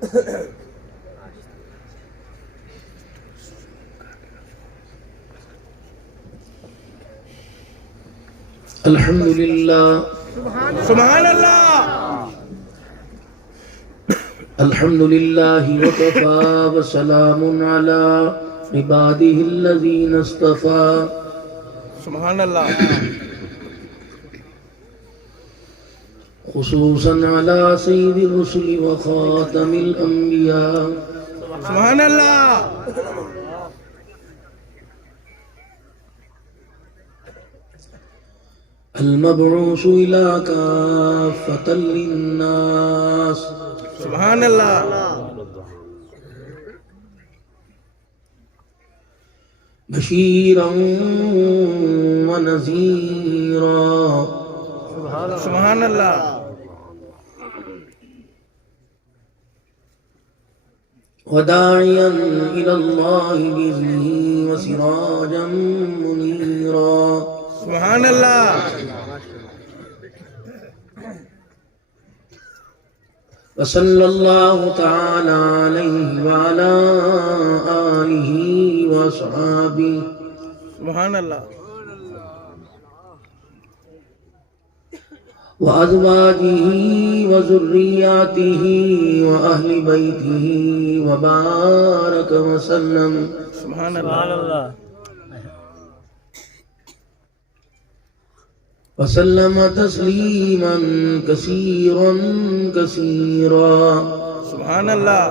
الحمد للہ سبحان اللہ. الحمد للہ وکفى وسلام علی عباده الذین اصطفى. سبحان اللہ. خصوصا على سید الرسل وخاتم الانبیاء. سبحان اللہ. المبعوث إلى كافة للناس. سبحان اللہ. بشيرا ونذيرا. سبحان اللہ. وداعيا إلى الله بإذنه وسراجا منيرا. سبحان اللہ. وصلى الله تعالى عليه وعلى آله وصحابه سبحان اللہ. وأزواجه وذرياته وأهل بيته وبارك وسلم. سبحان اللہ. وسلم تسليما كثيرا كثيرا. سبحان اللہ.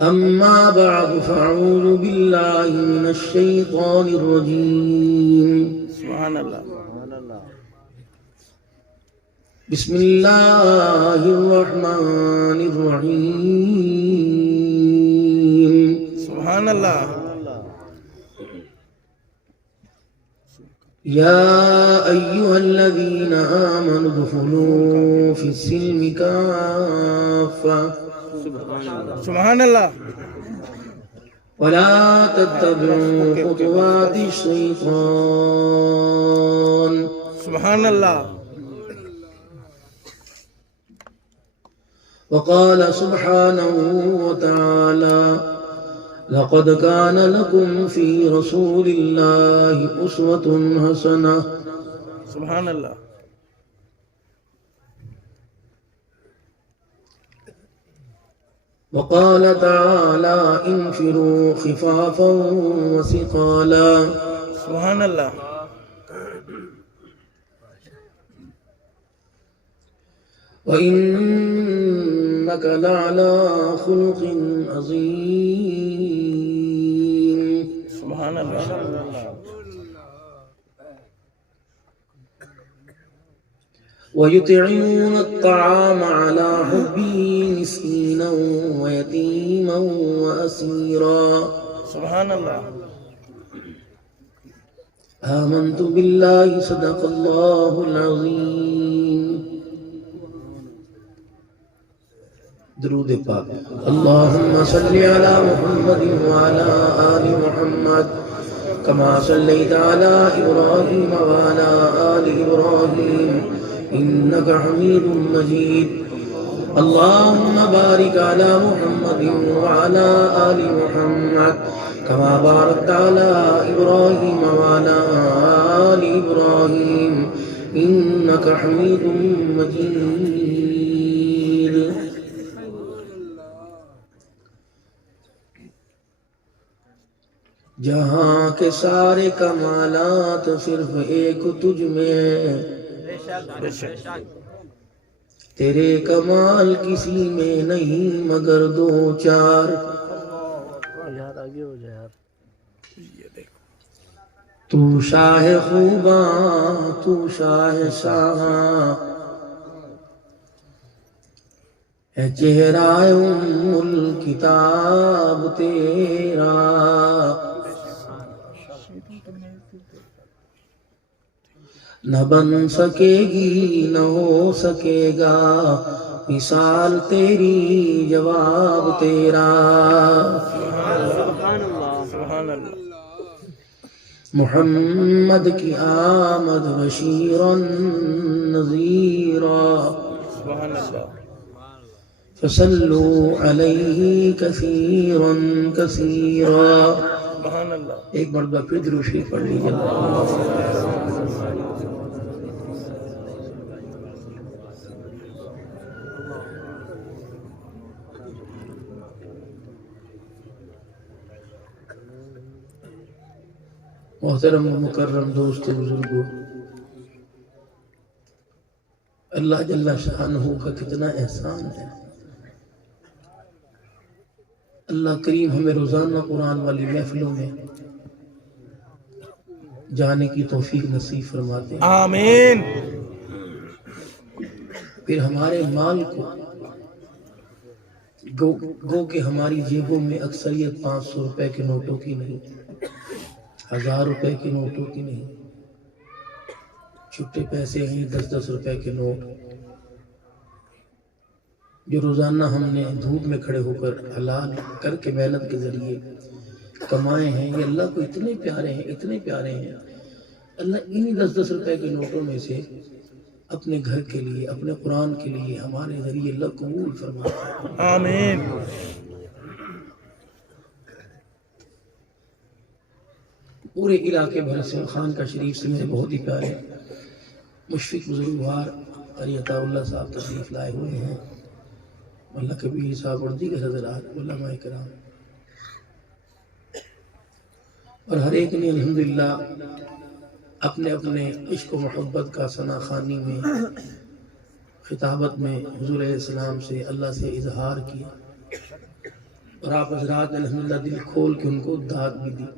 أما بعد فأعوذ بالله من الشيطان الرجيم. سبحان اللہ. بسم الله الرحمن الرحيم. سبحان اللہ. يا أيها الذين آمنوا ادخلوا في السلم كافة سبحان اللہ. ولا تتبعوا خطوات الشيطان. سبحان اللہ. وقال سبحانه وتعالى لقد كان لكم في رسول الله أسوة حسنة. سبحان اللہ. وقال تعالى انفروا خفافا وثقالا. سبحان اللہ. وإنك لعلى خلق عظيم. سبحان اللہ. ويطعمون الطعام على حبه مسكينا ويتيما وأسيرا. سبحان اللہ. آمنت بالله صدق الله العظيم. درود پاک. اللهم صل على محمد وعلى آل محمد كما صليت على إبراهيم وعلى آل إبراهيم إنك حميد مجيد. اللهم بارك على محمد وعلى آل محمد كما باركت على إبراهيم وعلى آل إبراهيم إنك حميد مجيد. جہاں کے سارے کمالات صرف ایک تجھ میں ہیں، تیرے کمال کسی میں نہیں مگر دو چار. تو شاہ خوباں تو شاہ شاہاں ہے چہرہ ام الکتاب تیرا. نہ بن سکے گی نہ ہو سکے گا مثال تیری جواب تیرا. سبحان اللہ. محمد کی آمد بشیرا نذیرا سبحان اللہ فصلوا علیہ کثیرا کثیرا. سبحان اللہ ایک مرتبہ پھر درود شریف پڑھ لیجیے. محترم و مکرم دوست بزرگوں، اللہ جل شانہ کا کتنا احسان ہے. اللہ کریم ہمیں روزانہ قرآن والی محفلوں میں جانے کی توفیق نصیب فرماتے ہیں. آمین. پھر ہمارے مال کو گو کہ ہماری جیبوں میں اکثریت 500 روپے کے نوٹوں کی نہیں، 1000 روپے کے نوٹوں کی نہیں، چھٹے پیسے ہیں 10-10 روپے کے نوٹ جو روزانہ ہم نے دھوپ میں کھڑے ہو کر حلال کر کے محنت کے ذریعے کمائے ہیں. یہ اللہ کو اتنے پیارے ہیں، اتنے پیارے ہیں. اللہ انہی 10-10 روپے کے نوٹوں میں سے اپنے گھر کے لیے، اپنے قرآن کے لیے ہمارے ذریعے اللہ قبول فرماتا ہے. آمین. پورے علاقے بھر سے خان کا شریف سے میرے بہت ہی پیارے مشفق بزرگوار قاری عطا اللہ صاحب تشریف لائے ہوئے ہیں. اللہ کبیر صاحب اور دیگر حضرات علماء کرام، اور ہر ایک نے الحمدللہ اپنے اپنے عشق و محبت کا ثنا خوانی میں خطابت میں حضور علیہ السلام سے اللہ سے اظہار کیا، اور آپ حضرات نے الحمدللہ دل کھول کے ان کو داد بھی دی.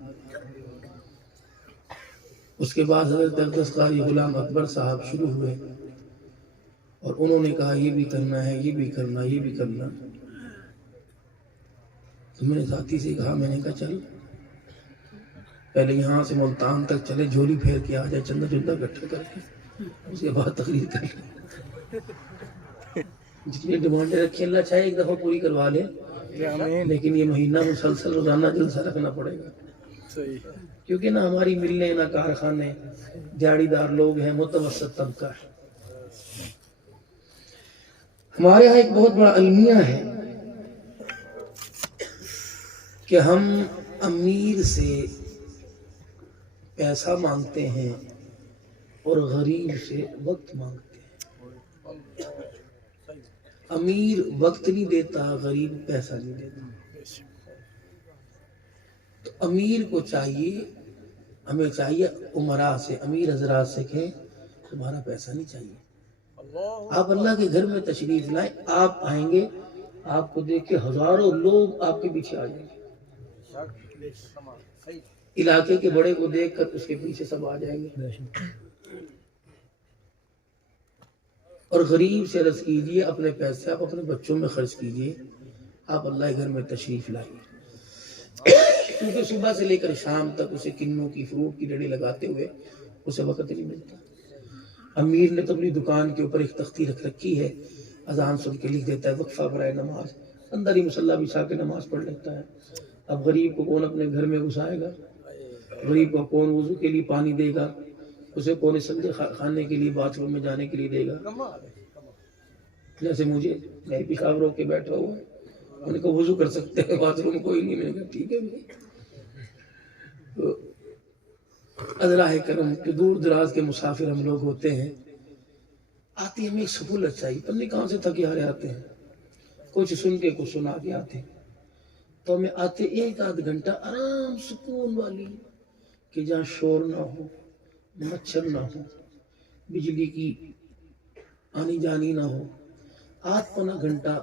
اس کے بعد حضرت اقدس قاری غلام اکبر صاحب شروع ہوئے اور انہوں نے کہا یہ بھی کرنا ہے، یہ بھی کرنا، یہ بھی کرنا. تو میں نے ساتھی سے کہا، میں نے کہا چل پہلے یہاں سے ملتان تک چلے، جھولی پھیر کے آ جائے، چندہ چندہ اکٹھا کر کے اس کے بعد تقریر کر لیں. جتنی ڈیمانڈیں رکھی اللہ چاہے ایک دفعہ پوری کروا لے، آمین. لیکن یہ مہینہ مسلسل روزانہ جلسہ رکھنا پڑے گا، صحیح. کیونکہ نہ ہماری ملیں نہ کارخانے، دیہڑی دار لوگ ہیں، متوسط طبقہ ہے. ہمارے ہاں ایک بہت بڑا المیہ ہے کہ ہم امیر سے پیسہ مانگتے ہیں اور غریب سے وقت مانگتے ہیں. امیر وقت نہیں دیتا، غریب پیسہ نہیں دیتا. تو امیر کو چاہیے، ہمیں چاہیے امراء سے، امیر حضرات سے کہ تمہارا پیسہ نہیں چاہیے، آپ اللہ کے گھر میں تشریف لائیں. آپ آئیں گے، آپ کو دیکھ کے ہزاروں لوگ آپ کے پیچھے آ جائیں گے. علاقے کے بڑے کو دیکھ کر اس کے پیچھے سب آ جائیں گے. اور غریب سے عرض کیجئے اپنے پیسے آپ اپنے بچوں میں خرچ کیجئے، آپ اللہ کے گھر میں تشریف لائیے. کیونکہ صبح سے لے کر شام تک اسے کنوں کی، فروٹ کی لڑی لگاتے ہوئے اسے وقت نہیں ملتا. امیر نے تو اپنی دکان کے اوپر ایک تختی رکھ رکھی ہے، اذان سن کے لکھ دیتا ہے وقفہ برائے نماز، اندر ہی مصلی بچھا کے نماز پڑھ لیتا ہے. اب غریب کو کون اپنے گھر میں گھسائے گا؟ غریب کو کون وضو کے لیے پانی دے گا؟ اسے کون سبزی کھانے کے لیے باتھ روم میں جانے کے لیے دے گا؟ جیسے مجھے میں پیشاب روک کے بیٹھا ہوا، میں نے کہا وضو کر سکتے ہیں، باتھ روم کوئی نہیں. میں نے کہا ٹھیک ہے. ادراہ کرم کہ دور دراز کے مسافر ہم لوگ ہوتے ہیں، آتی ہمیں ایک سہولت چاہیے، پتہ نہیں کہاں سے تھکے ہارے آتے ہیں، کچھ سن کے کچھ سنا کے آتے ہیں. تو ہمیں آتے 1-8 گھنٹہ آرام سکون والی، کہ جہاں شور نہ ہو، مچھر نہ ہو، بجلی کی آنی جانی نہ ہو. 8-9 گھنٹہ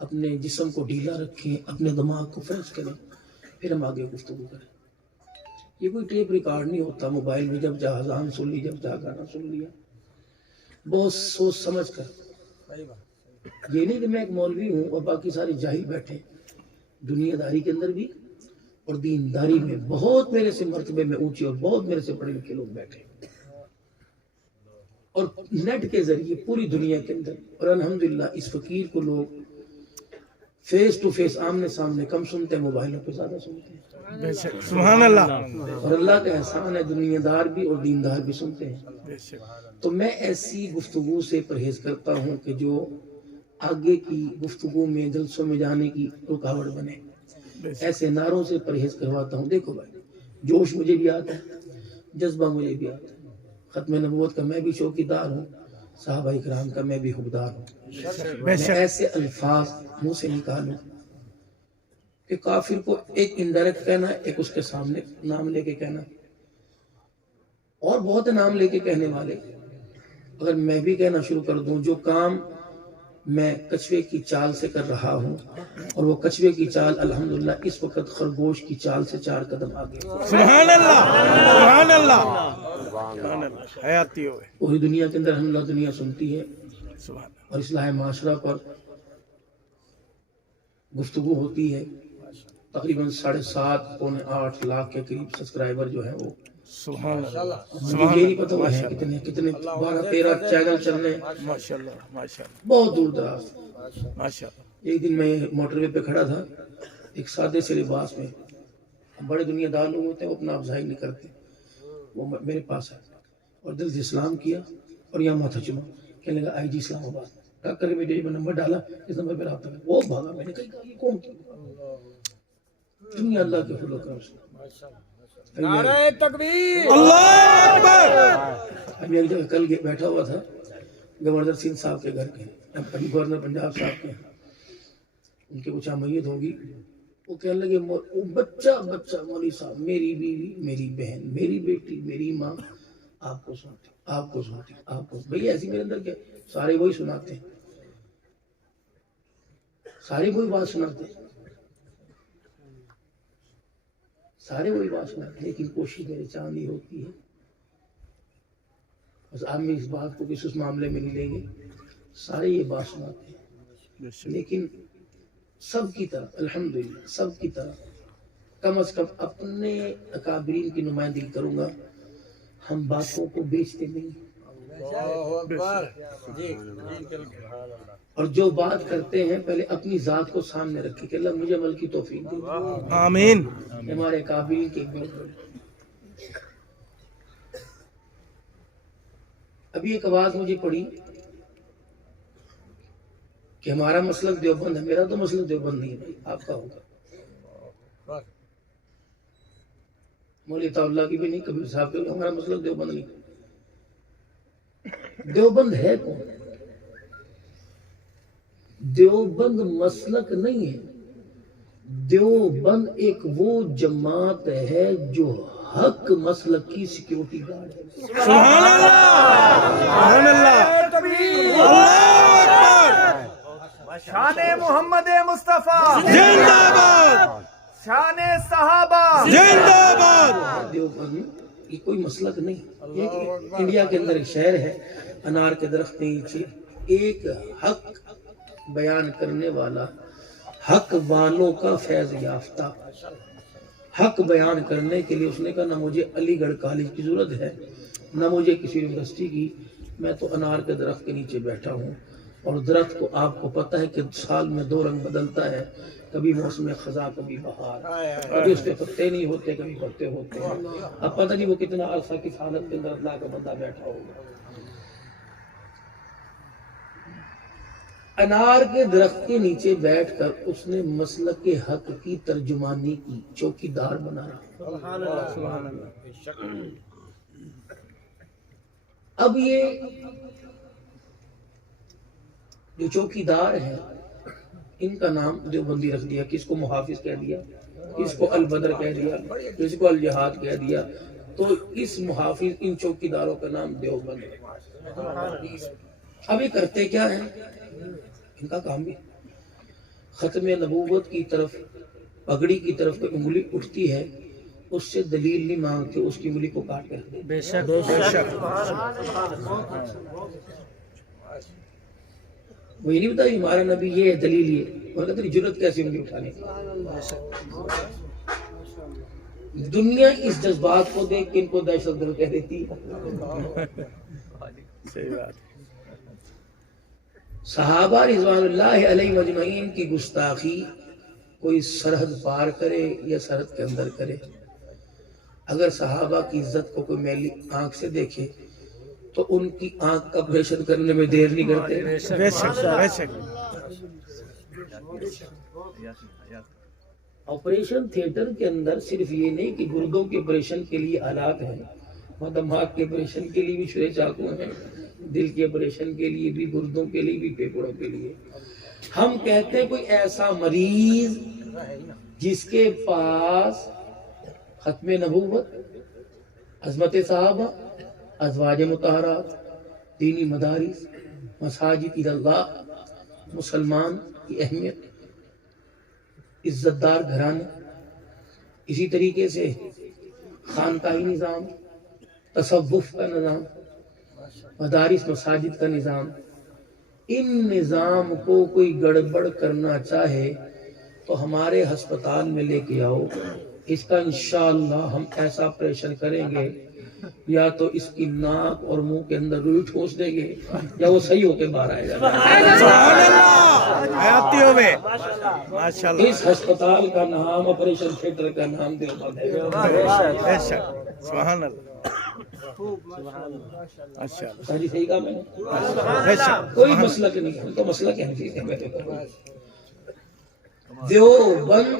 اپنے جسم کو ڈھیلا رکھیں، اپنے دماغ کو فریش کریں، پھر ہم آگے گفتگو کریں. یہ کوئی ٹیپ ریکارڈ نہیں ہوتا موبائل میں، جب جہاں اذان سن لی، جب جہاں گانا سن لیا. بہت سوچ سمجھ کر. یہ نہیں کہ میں ایک مولوی ہوں اور باقی سارے جاہل بیٹھے. دنیا داری کے اندر بھی اور دینداری میں بہت میرے سے مرتبے میں اونچے اور بہت میرے سے پڑھے لکھے لوگ بیٹھے، اور نیٹ کے ذریعے پوری دنیا کے اندر. اور الحمدللہ اس فقیر کو لوگ فیس ٹو فیس آمنے سامنے کم سنتے ہیں، موبائلوں پہ زیادہ سنتے ہیں. بے شک سبحان اللہ اور اللہ کا احسان ہے دنیا دار بھی اور دیندار بھی سنتے ہیں. بے شک تو میں ایسی گفتگو سے پرہیز کرتا ہوں کہ جو آگے کی گفتگو میں جلسوں میں جانے کی رکاوٹ بنے. بے شک ایسے نعروں سے پرہیز کرواتا ہوں. دیکھو بھائی، جوش مجھے بھی آتا ہے، جذبہ مجھے بھی آتا ہے. ختم نبوت کا میں بھی چوکیدار ہوں، صحابہ کرام کا میں بھی حقدار ہوں. بے میں شک ایسے الفاظ منہ سے نکالوں کہ کافر کو ایک انڈائریکٹ کہنا، ایک اس کے سامنے نام لے کے کہنا، اور بہت نام لے کے کہنے والے. اگر میں بھی کہنا شروع کر دوں، جو کام میں کچھوے کی چال سے کر رہا ہوں، اور وہ کچھوے کی چال الحمدللہ اس وقت خرگوش کی چال سے 4 قدم آگے. سبحان اللہ سبحان اللہ سبحان اللہ حیاتی ہوئے پوری دنیا کے اندر الحمدللہ دنیا سنتی ہے، سبحان اللہ اور اصلاح معاشرہ پر گفتگو ہوتی ہے. تقریباً 7.5 پونے 8 لاکھ کے قریب سبسکرائبر جو ہیں وہ. سبحان اللہ مجھے یہ نہیں پتا وہ ہیں کتنے 12-13 چینل چل رہے ہیں، ماشاء اللہ ماشاء اللہ بہت دور دراز. ماشاء اللہ ایک دن میں موٹر وے پہ کھڑا تھا، ایک سادے سے لباس میں، بڑے دنیا دار لوگ ہوتے ہیں وہ اپنا افزائی نہیں کرتے. وہ میرے پاس آیا اور دل سے اسلام کیا اور یہاں ماتھا چوما. کہنے لگا آئی جی اسلام آباد. ٹک کر کے میرے نمبر ڈالا، اس نمبر پہ رابطہ کیا. وہ بھاگا. میں نے کہا یہ کون تھی؟ دنیا اللہ کے فضل و کرم سے. نعرہ تکبیر، اللہ اکبر. ابھی ایک جگہ کل بیٹھا ہوا تھا گورنر سنگھ صاحب کے گھر کے، گورنر پنجاب صاحب کے. ان کی کچھ میت ہوگی. وہ کہنے لگے بچہ مولوی صاحب، میری بیوی، میری بہن، میری بیٹی، میری ماں آپ کو سناتی، آپ کو سناتی، آپ کو. بھئی ایسی میرے اندر کیا، سارے وہی سناتے ہیں، سارے وہی بات سناتے ہیں، سارے وہی بات سناتے ہیں. لیکن کوشش میرے چاندی ہوتی ہے. بس آپ میں اس بات کو کس اس معاملے میں نہیں لیں گے، سارے یہ بات سناتے ہیں. بے شک لیکن سب کی طرح الحمدللہ سب کی طرح کم از کم اپنے اکابرین کی نمائندگی کروں گا. ہم باتوں کو بیچتے نہیں، اللہ اکبر. جی اور جو بات کرتے ہیں پہلے اپنی ذات کو سامنے رکھے کہ اللہ مجھے عمل کی توفیق دے. آمین. ہمارے اکابرین کے ایک ابھی ایک آواز مجھے پڑی کہ ہمارا مسلک دیوبند ہے. میرا تو مسلک دیوبند نہیں ہے بھائی، آپ کا ہوگا. مولوی عطا اللہ کی بھی نہیں، کبیر صاحب کی بھی. ہمارا مسلک دیوبند نہیں. دیوبند ہے کون؟ دیوبند مسلک نہیں ہے. دیوبند ایک وہ جماعت ہے جو حق مسلک کی سیکیورٹی گارڈ ہے. سبحان اللہ سبحان اللہ تکبیر. اللہ اکبر. شان محمد مصطفیٰ، زندہ باد شان صحابہ. زندہ باد. دیوبند یہ کوئی مسلک نہیں. انڈیا کے اندر ایک شہر ہے، انار کے درخت کے نیچے ایک حق بیان کرنے والا، حق والوں کا فیض یافتہ. حق بیان کرنے کے لیے اس نے کہا نہ مجھے علی گڑھ کالج کی ضرورت ہے، نہ مجھے کسی یونیورسٹی کی. میں تو انار کے درخت کے نیچے بیٹھا ہوں، اور درخت کو آپ کو پتہ ہے کہ سال میں 2 رنگ بدلتا ہے، کبھی موسم خزاں، کبھی بہار. کبھی اس پہ پتے نہیں ہوتے، کبھی پتے ہوتے ہیں. اب پتہ نہیں وہ کتنا عرصہ کس حالت کے اندر اللہ کا بندہ بیٹھا ہوگا. انار کے درخت کے نیچے بیٹھ کر اس نے مسلک کے حق کی ترجمانی کی. چوکیدار بنا رہا. سبحان اللہ. اب یہ جو چوکیدار ہیں ان کا نام دیوبندی رکھ دیا. کس کو محافظ کہہ دیا، کس کو البدر کہہ دیا، کس کو الجہاد کہہ دیا. تو اس محافظ ان چوکیداروں کا نام دیوبند ہے. اب یہ کرتے کیا ہیں؟ ان کا کام بھی ختم نبوت کی طرف، پگڑی کی طرف کوئی انگلی اٹھتی ہے اس سے دلیل نہیں مانگتے، اس کی انگلی کو کاٹ کر دے. بے شک بے شک. وہ یہ نہیں بتا ہمارا نبی یہ ہے، دلیل یہ. اور تیری جرت کیسی انگلی اٹھانے کی؟ دنیا اس جذبات کو دیکھ کے ان کو دہشت گرد کہہ دیتی ہے. صحیح بات. صحابہ رضوان اللہ علیہ مجمعین کی گستاخی کوئی سرحد پار کرے یا سرحد کے اندر کرے، اگر صحابہ کی عزت کو کوئی میلی آنکھ سے دیکھے تو ان کی آنکھ کا آپریشن کرنے میں دیر نہیں کرتے۔ بے شک بے شک۔ آپریشن تھیٹر کے اندر صرف یہ نہیں کہ گردوں کے آپریشن کے لیے آلات ہیں، دماغ کے آپریشن کے لیے بھی چھرے چاقو ہیں، دل کے آپریشن کے لیے بھی، گردوں کے لیے بھی، پھیپھڑوں کے لیے۔ ہم کہتے ہیں کوئی ایسا مریض جس کے پاس ختم نبوت، عظمت صحابہ، ازواج مطہرات، دینی مدارس، مساجد اللہ، مسلمان کی اہمیت، عزت دار گھرانے، اسی طریقے سے خانقاہی نظام، تصوف کا نظام، مدارس مساجد کا نظام، ان نظام کو کوئی گڑبڑ کرنا چاہے تو ہمارے ہسپتال میں لے کے آؤ، اس کا انشاءاللہ ہم ایسا آپریشن کریں گے، یا تو اس کی ناک اور منہ کے اندر روئی ٹھوس دیں گے یا وہ صحیح ہو کے باہر آئے گا۔ سبحان اللہ، حیاتی ہوئے ماشاءاللہ۔ اس ہسپتال کا نام، آپریشن تھیٹر کا نام دیوبند ہے۔ بے شک، سبحان اللہ، ماشاءاللہ، صحیح صحیح کہا میں نے، بے شک۔ کوئی مسئلہ نہیں، ہم تو مسئلہ کہنے کے لیے بیٹھے ہیں۔ دیوبند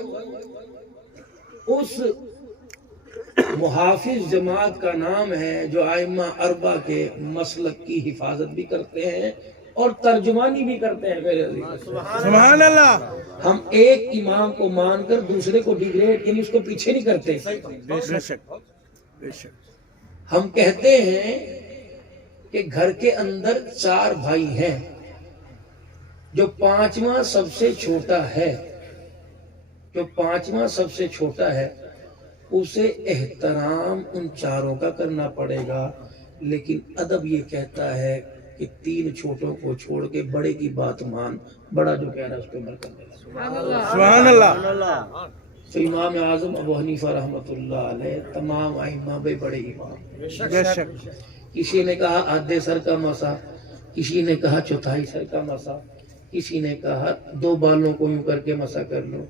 اس محافظ جماعت کا نام ہے جو ائمہ اربعہ کے مسلک کی حفاظت بھی کرتے ہیں اور ترجمانی بھی کرتے ہیں۔ میرے عزیز، سبحان اللہ، ہم ایک امام کو مان کر دوسرے کو ڈیگریڈ، یعنی اس کو پیچھے نہیں کرتے۔ بے شک بے شک۔ ہم کہتے ہیں کہ گھر کے اندر 4 بھائی ہیں، جو 5واں سب سے چھوٹا ہے، جو 5واں سب سے چھوٹا ہے اسے احترام ان 4 کا کرنا پڑے گا، لیکن ادب یہ کہتا ہے کہ 3 چھوٹوں کو چھوڑ کے بڑے کی بات مان، بڑا جو کہہ رہا ہے اس پہ عمل کرنے لگا۔ سبحان اللہ، تو امام اعظم ابو حنیفہ رحمۃ اللہ علیہ، تمام ائمہ بڑے امام، بے شک۔ کسی نے کہا آدھے سر کا مسا، کسی نے کہا چوتھائی سر کا مسا، کسی نے کہا 2 بالوں کو یوں کر کے مسا کر لو۔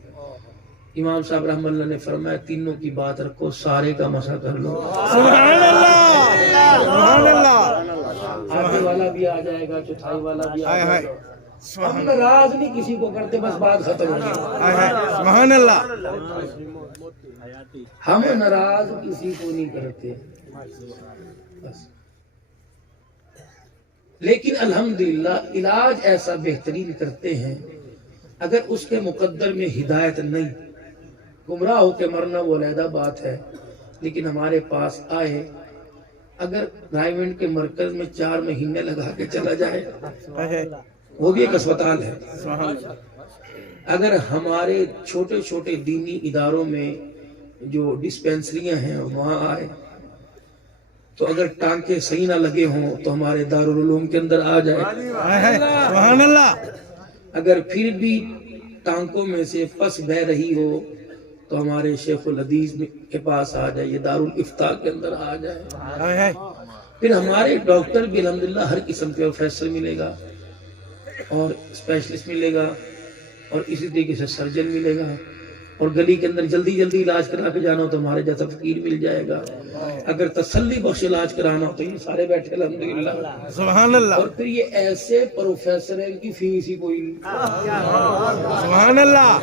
امام صاحب رحمۃ اللہ نے فرمایا تینوں کی بات رکھو، سارے کا مسا کر لو۔ سبحان اللہ، سبحان اللہ، آدھے والا بھی آ جائے گا، چوتھائی والا بھی آ ہائے جائے ہائے، گا۔ ہم ناراض نہیں کسی کو کرتے، بس بات ختم ہو گئی۔ ہائے ہائے، سبحان اللہ، ہم ناراض کسی کو نہیں کرتے بس۔ لیکن الحمدللہ علاج ایسا بہترین کرتے ہیں، اگر اس کے مقدر میں ہدایت نہیں، گمراہ ہو کے مرنا وہ علیحدہ بات ہے، لیکن ہمارے پاس آئے، اگر رائمنڈ کے مرکز میں 4 مہینے لگا کے چلا جائے، وہ بھی ایک اسپتال ہے۔ اگر ہمارے چھوٹے چھوٹے دینی اداروں میں جو ڈسپینسریاں ہیں وہاں آئے، تو اگر ٹانکے صحیح نہ لگے ہوں تو ہمارے دارالعلوم کے اندر آ جائے، سبحان اللہ، اگر پھر بھی ٹانکوں میں سے پس بہ رہی ہو تو ہمارے شیخ الحدیث کے پاس آ جائے، یہ دارالافتاء کے اندر آ جائے۔ ہائے ہائے، پھر ہمارے ڈاکٹر بھی الحمدللہ ہر قسم کے پروفیسر ملے گا اور اسپیشلسٹ ملے گا، اور اسی طریقے سے سرجن ملے گا، اور گلی کے اندر جلدی جلدی علاج کرا کے جانا ہو تو ہمارے جیسا فقیر مل جائے گا، اگر تسلی بخش علاج کرانا ہو تو یہ سارے بیٹھے الحمدللہ۔ سبحان اللہ، اور پھر یہ ایسے پروفیسر ہیں ان کی فیس ہی کوئی نہیں۔ سبحان اللہ،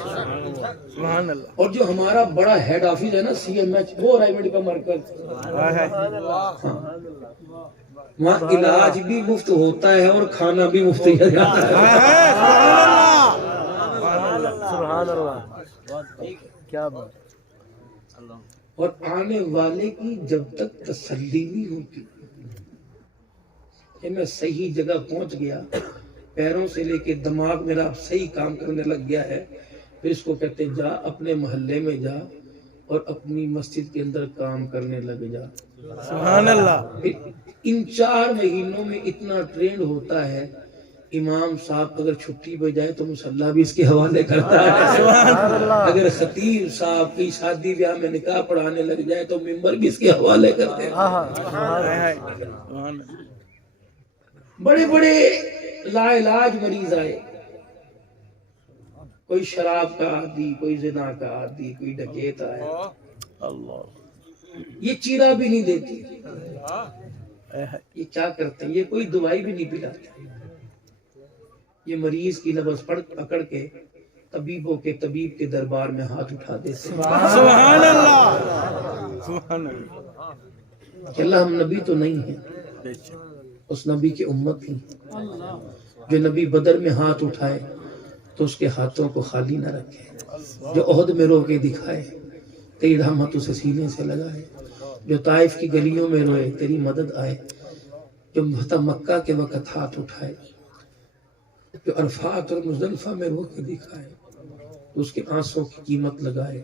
سبحان اللہ، اور جو ہمارا بڑا ہیڈ آفس ہے نا CMH، وہ رائمنڈ کا مرکز، ہائے ہائے، وہاں علاج بھی مفت ہوتا ہے اور کھانا بھی مفت دیا جاتا ہے۔ ہائے ہائے، سبحان اللہ، کیا بات، اور آنے والے کی جب تک تسلی نہیں ہوتی کہ میں صحیح جگہ پہنچ گیا، پیروں سے لے کے دماغ میرا صحیح کام کرنے لگ گیا ہے، پھر اس کو کہتے جا اپنے محلے میں جا اور اپنی مسجد کے اندر کام کرنے لگ جا۔ سبحان اللہ، ان 4 مہینوں میں اتنا ٹرینڈ ہوتا ہے، امام صاحب اگر چھٹی پہ جائے تو مصلی بھی اس کے حوالے کرتا ہے، اگر خطیب صاحب کی شادی بیاہ میں نکاح پڑھانے لگ جائے تو ممبر بھی اس کے حوالے کرتے ہیں۔ ہائے ہائے، سبحان اللہ، بڑے بڑے لا علاج مریض آئے، کوئی شراب کا عادی، کوئی زنا کا عادی، کوئی ڈکیت آیا، یہ چیرا بھی نہیں دیتی، یہ کیا کرتے ہیں، یہ کوئی دوائی بھی نہیں پلاتے، یہ مریض کی نبض پکڑ کے طبیبوں کے طبیب کے دربار میں ہاتھ اٹھا دیتے ہیں سبحان اللہ، سبحان اللہ، کہ اللہ ہم نبی تو نہیں ہیں، اس نبی کی امت ہی، جو نبی بدر میں ہاتھ اٹھائے تو اس کے ہاتھوں کو خالی نہ رکھے، جو عہد میں رو کے دکھائے تیری رحمت اسے سینے سے لگائے، جو طائف کی گلیوں میں روئے تیری مدد آئے، جو فتح مکہ کے وقت ہاتھ اٹھائے، جو عرفات اور مزدلفہ میں رو کے دکھائے تو اس کے آنسوں کی قیمت لگائے۔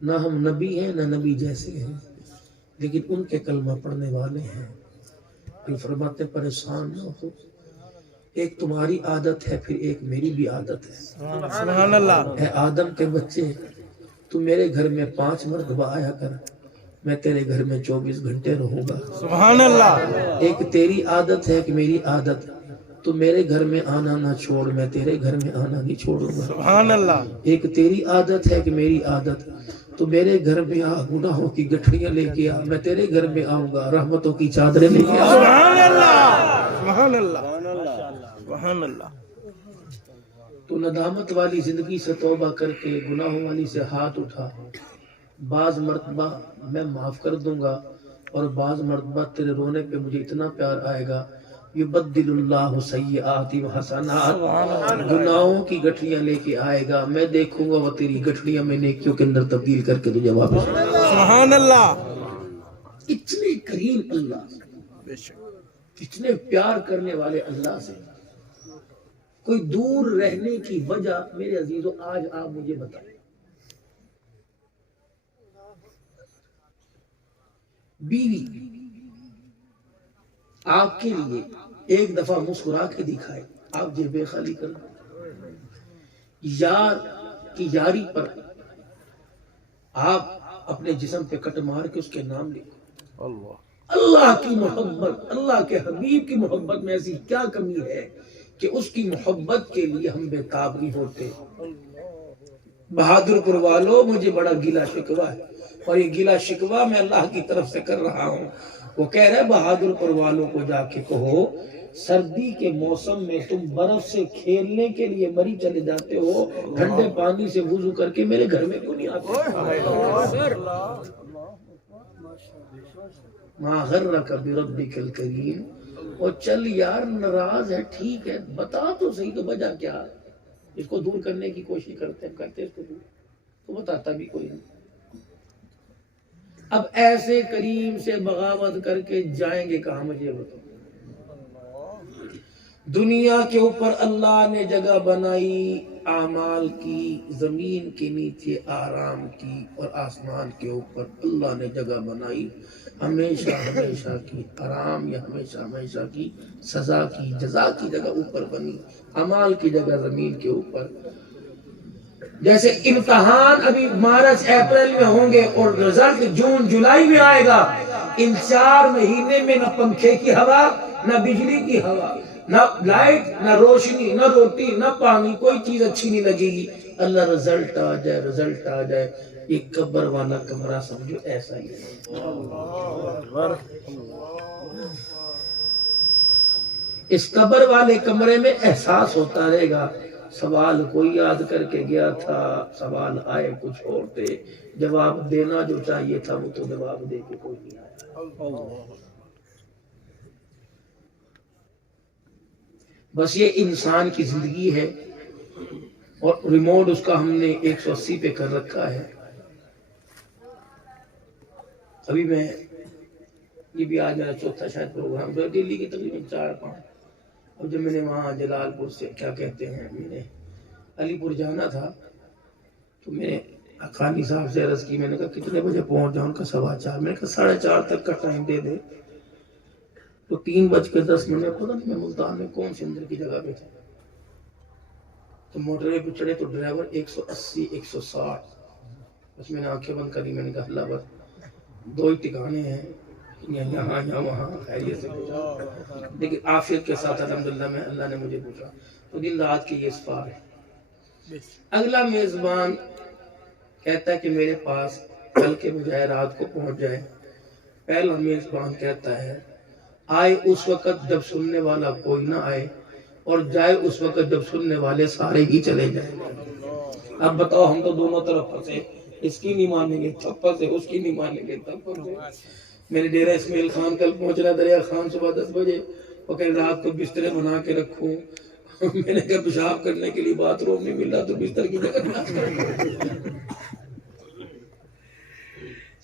نہ ہم نبی ہیں نہ نبی جیسے ہیں، لیکن ان کے کلمہ پڑھنے والے ہیں۔ پھر فرماتے پریشان نہ ہو، ایک تمہاری عادت ہے پھر ایک میری بھی عادت ہے۔ سبحان اللہ، اے آدم کے بچے، تو میرے گھر میں 5 مرتبہ آیا کر، میں تیرے گھر میں 24 گھنٹے رہوں گا۔ سبحان اللہ، ایک تیری عادت ہے کہ میری عادت، تو میرے گھر میں آنا نہ چھوڑ، میں تیرے گھر میں آنا نہیں چھوڑوں گا۔ سبحان اللہ، ایک تیری عادت ہے کہ میری عادت، تو میرے گھر میں آ، گناہوں کی گٹھڑیاں لے کے آ، میں تیرے گھر میں آؤں گا، رحمتوں کی چادریں لے کے آ۔ سبحان اللہ، سبحان اللہ، سبحان اللہ، تو ندامت والی زندگی سے توبہ کر کے گناہوں والی سے ہاتھ اٹھا، بعض مرتبہ میں معاف کر دوں گا اور بعض مرتبہ تیرے رونے پہ مجھے اتنا پیار آئے گا، یبدل اللہ سیئات حسنات، گناہوں کی گٹھڑیاں لے کے آئے گا، میں دیکھوں گا وہ تیری گٹھڑیاں میں نیکیوں کے اندر تبدیل کر کے تجھے واپس۔ سبحان اللہ، اتنے کریم اللہ، بے شک، اتنے پیار کرنے والے اللہ سے کوئی دور رہنے کی وجہ میرے عزیزوں آج آپ مجھے بتائیں۔ بیوی آپ کے لیے ایک دفعہ مسکرا کے دکھائے، آپ جیبیں خالی کر دیں۔ یار کی یاری پر آپ اپنے جسم پہ کٹ مار کے اس کے نام لکھو۔ اللہ کی محبت، اللہ کے حبیب کی محبت میں ایسی کیا کمی ہے کہ اس کی محبت کے لیے ہم بے تاب نہیں ہوتے۔ بہادر پور والوں، مجھے بڑا گلا شکوہ ہے، اور یہ گلا شکوہ میں اللہ کی طرف سے کر رہا ہوں۔ وہ کہہ رہے بہادر پور والوں کو جا کے کہو، سردی کے موسم میں تم برف سے کھیلنے کے لیے مری چلے جاتے ہو، ٹھنڈے پانی سے وضو کر کے میرے گھر میں کیوں نہیں آتے؟ ما غرک بربک الکریم، اور چل یار ناراض ہے، ٹھیک ہے، بتا تو صحیح تو وجہ کیا، اس کو دور کرنے کی کوشش کرتے اس کو دور، تو بتاتا بھی کوئی نہیں۔ اب ایسے کریم سے بغاوت کر کے جائیں گے کہاں، مجھے بتاؤ۔ دنیا کے اوپر اللہ نے جگہ بنائی اعمال کی، زمین کے نیچے آرام کی، اور آسمان کے اوپر اللہ نے جگہ بنائی ہمیشہ ہمیشہ کی آرام، یا ہمیشہ ہمیشہ کی سزا کی، جزا کی جگہ اوپر بنی، اعمال کی جگہ زمین کے اوپر۔ جیسے امتحان ابھی مارچ اپریل میں ہوں گے اور رزلٹ جون جولائی میں آئے گا، ان 4 مہینے میں نہ پنکھے کی ہوا، نہ بجلی کی ہوا، نہ لائٹ، نہ روشنی، نہ روٹی، نہ پانی، کوئی چیز اچھی نہیں لگے گی۔ اللہ رزلٹ آ جائے، رزلٹ آ جائے۔ یہ قبر والا کمرہ سمجھو ایسا ہی ہے۔ اس قبر والے کمرے میں احساس ہوتا رہے گا، سوال کوئی یاد کر کے گیا تھا، سوال آئے کچھ اور تھے، جواب دینا جو چاہیے تھا وہ تو جواب دے کے کوئی نہیں آیا۔ بس یہ انسان کی زندگی ہے، اور ریموٹ اس کا ہم نے 180 پہ کر رکھا ہے۔ ابھی میں یہ بھی آج میرا چوتھا شاید پروگرام تھا، دلی کی تقریباً 4-5، اور جب میں نے وہاں جلال پور سے کیا کہتے ہیں، میں نے علی پور جانا تھا، تو میں نے خانی صاحب سے عرض کی، میں نے کہا کتنے بجے پہنچ جاؤں؟ ان کا 4:15، میں نے کہا 4:30 تک کا ٹائم دے دے۔ تو 3:10 پتہ نہیں میں ملتان میں کون سی اندر کی جگہ پہ تھا، تو موٹر پہ چڑھے تو ڈرائیور 180 160، بس میں نے آنکھیں بند کری، میں نے کہا اللہ بس 2 ہی ٹکانے ہیں، یہاں یا وہاں خیریت سے گزارا، لیکن عافیت کے ساتھ الحمدللہ میں اللہ نے مجھے پوچھا تو دن رات کے یہ اسفار ہے۔ اگلا میزبان کہتا ہے کہ میرے پاس کل کے بجائے رات کو پہنچ جائے، پہلا میزبان کہتا ہے آئے اس وقت جب سننے والا کوئی نہ آئے، اور جائے اس وقت جب سننے والے سارے ہی چلے جائیں۔ اب بتاؤ ہم تو دونوں طرف پھنسے، اس کی نہیں مانیں گے تب پھنسے، اس کی نہیں مانیں گے تب پھنسے۔ میرے ڈیرہ اسماعیل خان کل پہنچ رہا دریا خان صبح 10 بجے، وہ کہ رات کو بسترے بنا کے رکھوں، میں نے کہا پیشاب کرنے کے لیے باتھ روم نہیں مل رہا تو بستر کی جگہ۔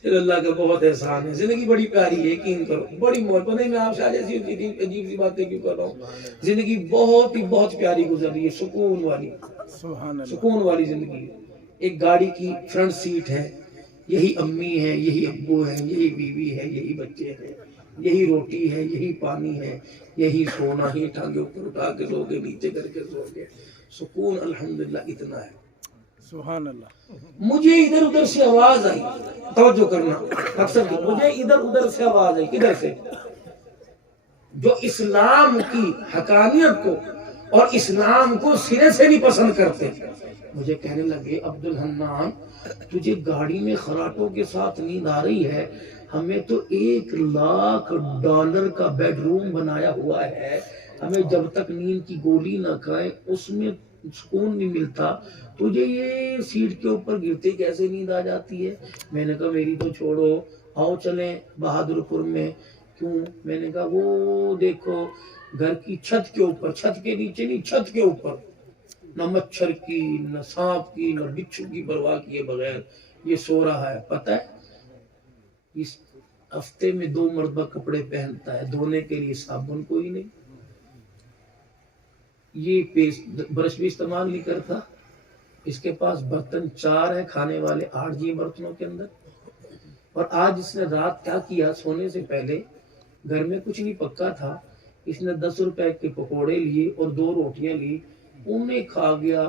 پھر اللہ کا بہت احسان ہے، زندگی بڑی پیاری ہے، یقین کرو، بڑی موت نہیں، میں آپ سے آج ایسی عجیب سی باتیں کیوں کر رہا ہوں، زندگی بہت پیاری گزر رہی ہے، سکون والی، سکون والی زندگی ہے۔ ایک گاڑی کی فرنٹ سیٹ ہے، یہی امی ہے، یہی ابو ہے، یہی بیوی ہے، یہی بچے ہیں، یہی روٹی ہے، یہی پانی ہے، یہی سونا، ہی ٹانگے اوپر اٹھا کے سو گے، نیچے کر کے سو گے، سکون الحمدللہ اتنا ہے۔ سبحان اللہ۔ مجھے ادھر ادھر سے آواز آئی، توجہ کرنا، اکثر مجھے ادھر ادھر سے آواز آئی، کدھر سے؟ جو اسلام کی حقانیت کو اور اسلام کو سرے سے نہیں پسند کرتے، مجھے کہنے لگے عبد الحنان تجھے گاڑی میں خراٹوں کے ساتھ نیند آ رہی ہے، ہمیں تو $1,00,000 کا بیڈ روم بنایا ہوا ہے، ہمیں جب تک نیند کی گولی نہ کھائیں اس میں سکون نہیں ملتا، تجھے یہ سیٹ کے اوپر گرتے کیسے نیند آ جاتی ہے؟ میں نے کہا میری تو چھوڑو، آؤ چلیں بہادر پور میں۔ کیوں؟ میں نے کہا وہ دیکھو گھر کی چھت کے اوپر، چھت کے نیچے نہیں، چھت کے اوپر نہ مچھر کی، نہ سانپ کی، نہ بچھو کی پرواہ کیے بغیر یہ سو رہا ہے۔ پتہ ہے اس ہفتے میں 2 مرتبہ کپڑے پہنتا ہے، دھونے کے لیے صابن کوئی نہیں، یہ برش بھی استعمال نہیں کرتا، اس کے پاس برتن 4 ہیں کھانے والے 8 جی برتنوں کے اندر۔ اور آج اس نے رات کیا کیا، سونے سے پہلے گھر میں کچھ نہیں پکا تھا، اس نے 10 روپے کے پکوڑے لیے اور 2 روٹیاں لی، انہیں کھا گیا،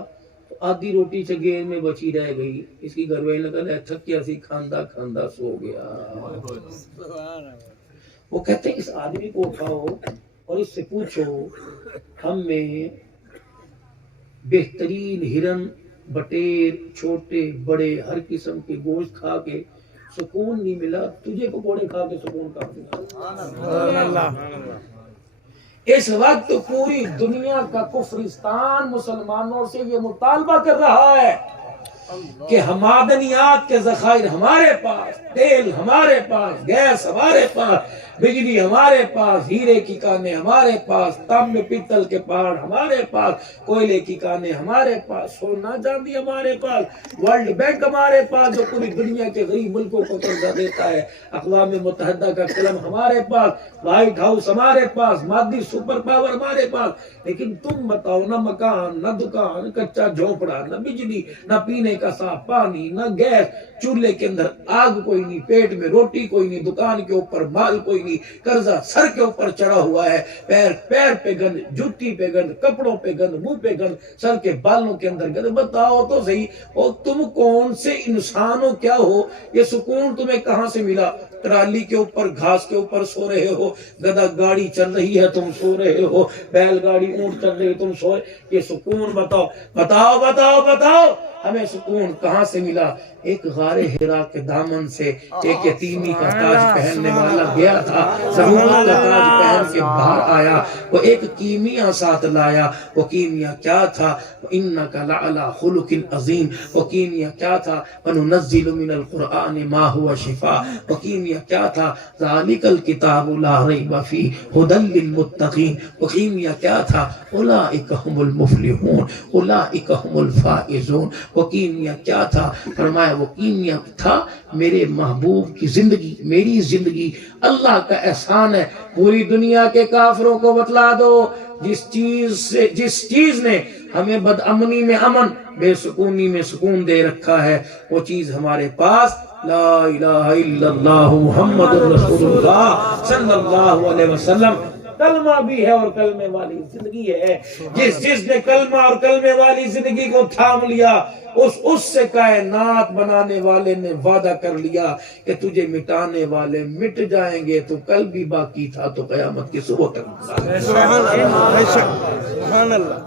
تو آدھی روٹی چگین میں بچی رہ گئی، اس کی گھر والی نے کہا تھکیا سی کھاندا کھاندا سو گیا۔ وہ کہتے ہیں اس آدمی کو اٹھاؤ اور اس سے پوچھو ہم میں بہترین ہرن، بٹیر، چھوٹے بڑے ہر قسم کے گوشت کھا کے سکون نہیں ملا، تجھے پکوڑے کھا کے سکون کہاں ملا؟ سبحان اللہ۔ اس وقت پوری دنیا کا کفرستان مسلمانوں سے یہ مطالبہ کر رہا ہے کہ معدنیات کے ذخائر ہمارے پاس، تیل ہمارے پاس، گیس ہمارے پاس، بجلی ہمارے پاس، ہیرے کی کانیں ہمارے پاس، تانبے پیتل کے پہاڑ ہمارے پاس، کوئلے کی کانیں ہمارے پاس، سونا چاندی ہمارے پاس، ورلڈ بینک ہمارے پاس جو پوری دنیا کے غریب ملکوں کو قرضہ دیتا ہے، اقوام متحدہ کا قلم ہمارے پاس، وائٹ ہاؤس ہمارے پاس، مادی سپر پاور ہمارے پاس، لیکن تم بتاؤ نہ مکان، نہ دکان، کچا جھونپڑا، نہ بجلی، نہ پینے کا صاف پانی، نہ گیس، چولہے کے اندر آگ کوئی نہیں، پیٹ میں روٹی کوئی نہیں، دکان کے اوپر مال کوئی نہیں، قرضہ سر کے اوپر چڑھا ہوا ہے، پیر پہ گند، جوتی پہ گند، کپڑوں پہ گند، منہ پہ گند، سر کے بالوں کے اندر گند۔ بتاؤ تو صحیح، اور تم کون سے انسان ہو، کیا ہو؟ یہ سکون تمہیں کہاں سے ملا؟ ٹرالی کے اوپر، گھاس کے اوپر سو رہے ہو، گدھا گاڑی چل رہی ہے تم سو رہے ہو، بیل گاڑی اونٹ چل رہی ہے تم سو رہے، یہ سکون بتاؤ بتاؤ بتاؤ بتاؤ ہمیں سکون کہاں سے ملا؟ ایک غار حرا کے دامن سے ایک یتیمی کا تاج پہننے والا گیا تھا، ضرورت کا تاج پہن کے باہر آیا، وہ ایک کیمیا ساتھ لایا، وہ کیمیا کیا تھا؟ انک لعلی خلق عظیم، وہ کیمیا کیا تھا؟ وننزل من القرآن ما هو شفاء، وہ کیمیا کیا تھا؟ ذالک الکتاب لا ریب فیہ ھدی للمتقین، وہ کیمیا کیا تھا؟ اولئک هم المفلحون اولئک هم الفائزون، وہ کیمیا کیا تھا؟ فرمایا وہ کیمیا تھا میرے محبوب کی زندگی، میری زندگی اللہ کا احسان ہے۔ پوری دنیا کے کافروں کو بتلا دو جس چیز نے ہمیں بدامنی میں امن، بے سکونی میں سکون دے رکھا ہے، وہ چیز ہمارے پاس لا الہ الا اللہ محمد رسول اللہ صلی اللہ علیہ وسلم۔ کلمہ بھی ہے اور کلمے والی زندگی ہے. جس نے کلمہ اور کلمے والی زندگی کو تھام لیا اس سے کائنات بنانے والے نے وعدہ کر لیا کہ تجھے مٹانے والے مٹ جائیں گے, تو کل بھی باقی تھا تو قیامت کی صبح تک. سبحان اللہ, بے شک, سبحان اللہ.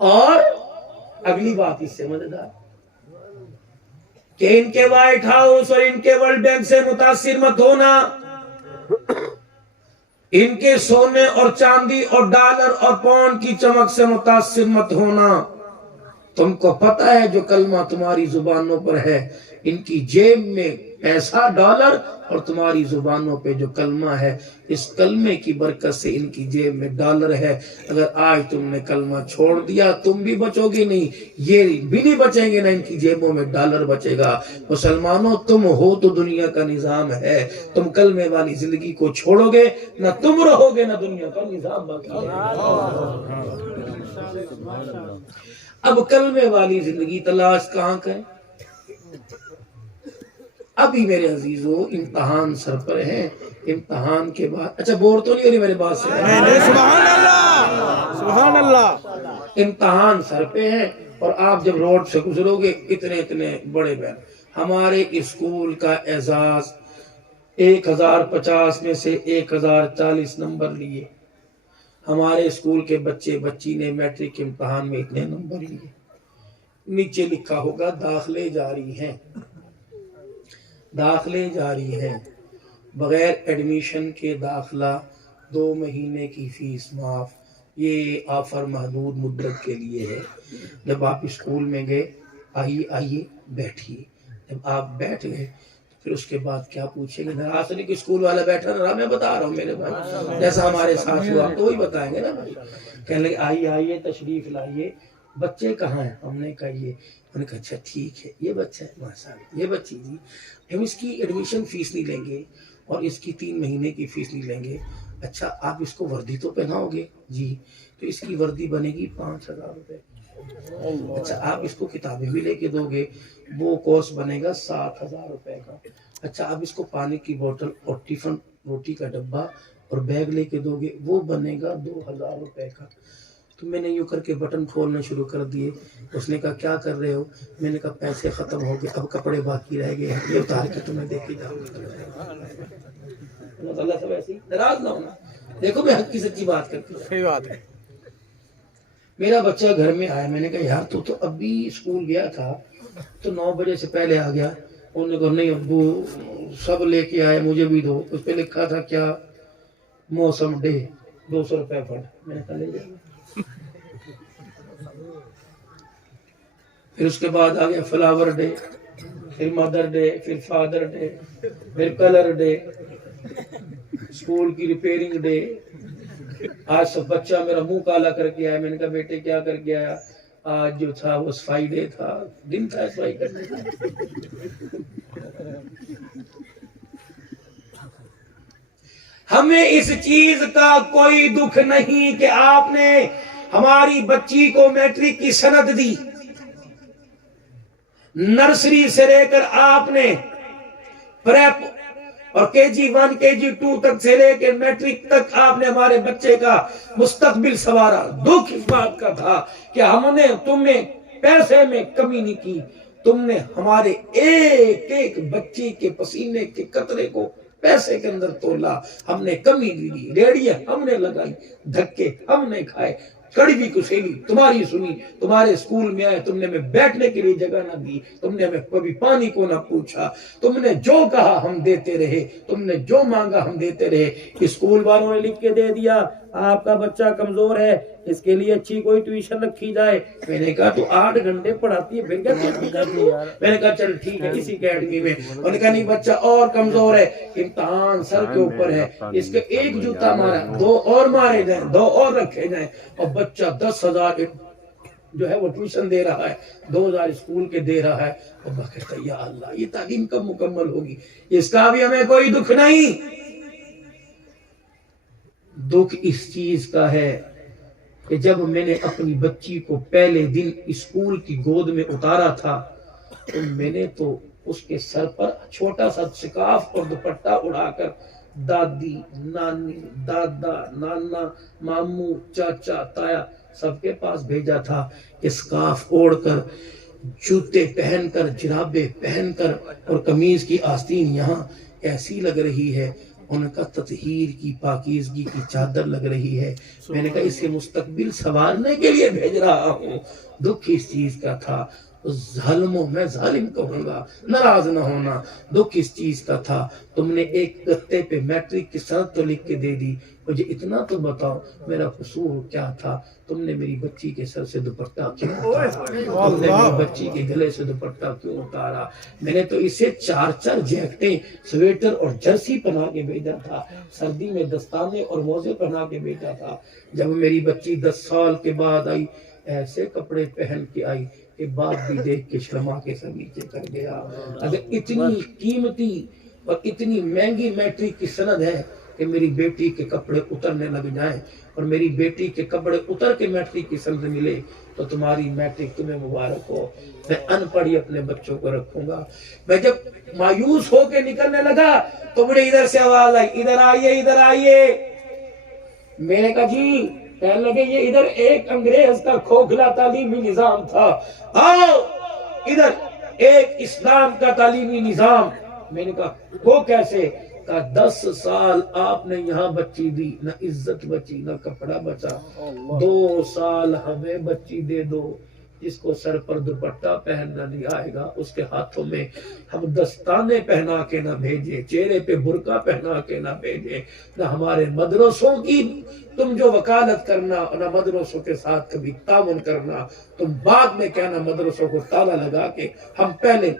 اور اگلی بات اس سے مزیدار کہ ان کے وائٹ ہاؤس اور ان کے ورلڈ بینک سے متاثر مت ہونا, ان کے سونے اور چاندی اور ڈالر اور پاؤنڈ کی چمک سے متاثر مت ہونا. تم کو پتا ہے جو کلمہ تمہاری زبانوں پر ہے, ان کی جیب میں پیسہ ڈالر اور تمہاری زبانوں پہ جو کلمہ ہے, اس کلمے کی برکت سے ان کی جیب میں ڈالر ہے. اگر آج تم نے کلمہ چھوڑ دیا تم بھی بچو گے نہیں, یہ بھی نہیں بچیں گے, نہ ان کی جیبوں میں ڈالر بچے گا. مسلمانوں تم ہو تو دنیا کا نظام ہے, تم کلمے والی زندگی کو چھوڑو گے نہ تم رہو گے نہ دنیا کا نظام باقی ہے. اب کلمے والی زندگی تلاش کہاں کریں؟ ابھی میرے عزیزو امتحان سر پر ہیں, امتحان کے بعد اچھا بور تو نہیں ہو رہی میرے بات سے؟ نہیں, سبحان اللہ, سبحان اللہ. امتحان سر پہ ہیں اور آپ جب روڈ سے گزرو گے اتنے بڑے بین ہمارے اسکول کا اعزاز 1050 میں سے 1040 نمبر لیے. ہمارے اسکول کے بچی نے میٹرک امتحان میں اتنے نمبر لیے. نیچے لکھا ہوگا داخلے جاری ہیں, داخلے جاری ہیں, بغیر ایڈمیشن کے داخلہ, 2 مہینے کی فیس معاف. یہ آفر محدود مدت کے لیے ہے. جب آپ اسکول میں گئے آئیے بیٹھیے, جب آپ بیٹھ گئے پھر اس کے بعد کیا پوچھیں گے؟ ناراض نہیں کہ اسکول والا بیٹھا رہا, میں بتا رہا ہوں میرے بھائی, جیسا ہمارے ساتھ ہوا تو وہی بتائیں گے نا بھائی. کہنے لگے آئیے تشریف لائیے, بچے کہاں ہیں؟ ہم نے کہا یہ. انہوں نے کہا اچھا ٹھیک ہے, یہ بچہ ہے ماشاء اللہ, یہ بچی جی, ہم اس کی ایڈمیشن فیس نہیں لیں گے اور اس کی 3 مہینے کی فیس نہیں لیں گے. اچھا آپ اس کو وردی تو پہناؤ گے؟ جی. تو اس کی وردی بنے گی 5000 روپے. اچھا آپ اس کو کتابیں بھی لے کے دو گے, وہ کورس بنے گا 7000 روپے کا. اچھا آپ اس کو پانی کی بوتل اور ٹفن روٹی کا ڈبہ اور بیگ لے کے دو گے, وہ بنے گا 2000 روپے کا. تو میں نے یوں کر کے بٹن کھولنا شروع کر دیے. اس نے کہا کیا کر رہے ہو؟ میں نے کہا پیسے ختم ہو گئے, اب کپڑے باقی رہ گئے, یہ اتار کے تمہیں دے کے جاؤں. اللہ سب ایسے ناراض نہ ہونا, دیکھو میں حق کی سچی بات کرتی ہوں. صحیح بات ہے. میرا بچہ گھر میں آیا, میں نے کہا یار تو ابھی اسکول گیا تھا تو 9 بجے سے پہلے آ گیا. انہوں نے کہا نہیں ابو سب لے کے آئے, مجھے بھی دو. اس پہ لکھا تھا کیا؟ موسم ڈے, 200 روپے فنڈ. میں نے کہا لے جائیں. پھر اس کے بعد آ گیا فلاور ڈے, پھر مدر ڈے, پھر فادر ڈے, پھر کلر ڈے, اسکول کی ریپیئرنگ ڈے. آج سب بچہ میرا منہ کالا کر کے آیا. میں نے کہا بیٹے کیا کر کے آیا؟ آج جو تھا وہ صفائی ڈے تھا, دن تھا صفائی کرنے کا. ہمیں اس چیز کا کوئی دکھ نہیں کہ آپ نے ہماری بچی کو میٹرک کی سند دی, نرسری سے لے کر آپ نے پریپ اور KG1 KG2 تک سے لے کے میٹرک تک آپ نے ہمارے بچے کا مستقبل سنوارا. دکھ اس بات کا تھا کہ ہم نے تمہیں پیسے میں کمی نہیں کی, تم نے ہمارے ایک بچے کے پسینے کے قطرے کو پیسے کے اندر تولا. ہم نے کمی نہیں دی, ریڑیاں ہم نے لگائی, دھکے ہم نے کھائے, کڑوی کسیلی تمہاری سنی. تمہارے اسکول میں آئے, تم نے ہمیں بیٹھنے کے لیے جگہ نہ دی, تم نے ہمیں کبھی پانی کو نہ پوچھا, تم نے جو کہا ہم دیتے رہے, تم نے جو مانگا ہم دیتے رہے. اسکول والوں نے لکھ کے دے دیا آپ کا بچہ کمزور ہے, اس کے لیے اچھی کوئی ٹیوشن رکھی جائے. میں نے کہا تو 8 گھنٹے پڑھاتی ہے, پھر کیا میں نے کہا چل ٹھیک ہے اسی اکیڈمی میں. انہوں نے کہا نہیں بچہ اور کمزور ہے, امتحان سر کے اوپر ہے, اس کے 1 جوتا مارا, 2 اور مارے جائیں, 2 اور رکھے جائیں, اور بچہ 10,000 جو ہے وہ ٹیوشن دے رہا ہے, 2,000 اسکول کے دے رہا ہے. اور میں کہتا یا اللہ یہ تعلیم کب مکمل ہوگی؟ اس کا بھی ہمیں کوئی دکھ نہیں. دکھ اس چیز کا ہے کہ جب میں نے اپنی بچی کو پہلے دن اسکول کی گود میں اتارا تھا تو میں نے تو اس کے سر پر چھوٹا سا سکاف اور دوپٹہ اڑا کر دادی، نانی، دادا، نانا، ماموں، چاچا، تایا سب کے پاس بھیجا تھا کہ سکاف اوڑھ کر، جوتے پہن کر، جرابے پہن کر، اور قمیض کی آستین یہاں ایسی لگ رہی ہے، ان کا تطہیر کی، پاکیزگی کی چادر لگ رہی ہے۔ میں نے کہا اسے مستقبل سنوارنے کے لیے بھیج رہا ہوں۔ دکھ اس چیز کا تھا، ظالموں میں ظالم کہوں گا، ناراض نہ ہونا، دکھ اس چیز کا تھا، تم نے ایک گتے پہ میٹرک کی سند تو لکھ کے دے دی، مجھے اتنا تو بتاؤ میرا قصور کیا تھا؟ تم نے میری بچی کے سر سے دوپٹہ کیوں اتارا؟ تم نے میری بچی کے گلے سے دوپٹہ کیوں اتارا؟ میں نے تو اسے 4 جیکٹیں، سویٹر اور جرسی پہنا کے بھیجا تھا، سردی میں دستانے اور موزے پہنا کے بھیجا تھا۔ جب میری بچی 10 سال کے بعد آئی، ایسے کپڑے پہن کے آئی کہ باپ بھی دیکھ کے شرما کے سر نیچے کر گیا۔ اگر اتنی قیمتی اور اتنی مہنگی میٹرک کی سند ہے کہ میری بیٹی کے کپڑے اترنے لگ جائیں اور میری بیٹی کے کپڑے اتر کے میٹرک کی سند ملے تو تمہاری میٹرک تمہیں مبارک ہو۔ میں ان پڑھی اپنے بچوں کو رکھوں گا۔ میں جب مایوس ہو کے نکلنے لگا تو مجھے ادھر سے آواز آئی، ادھر آئیے، ادھر آئیے۔ میں نے کہا جی، کہنے لگے یہ ادھر ایک انگریز کا کھوکھلا تعلیمی نظام تھا، آؤ ادھر ایک اسلام کا تعلیمی نظام۔ میں نے کہا وہ کیسے؟ کہا 10 سال آپ نے یہاں بچی دی، نہ عزت بچی نہ کپڑا بچا، 2 سال ہمیں بچی دے دو، جس کو سر پر دوپٹہ پہننا نہیں آئے گا اس کے ہاتھوں میں ہم دستانے پہنا کے نہ بھیجے، چہرے پہ برقع پہنا کے نہ بھیجے، نہ ہمارے مدرسوں کی تم جو وکالت کرنا، نہ مدرسوں کے ساتھ کبھی تعاون کرنا، تم بعد میں کہنا مدرسوں کو تالا لگا کے ہم پہلے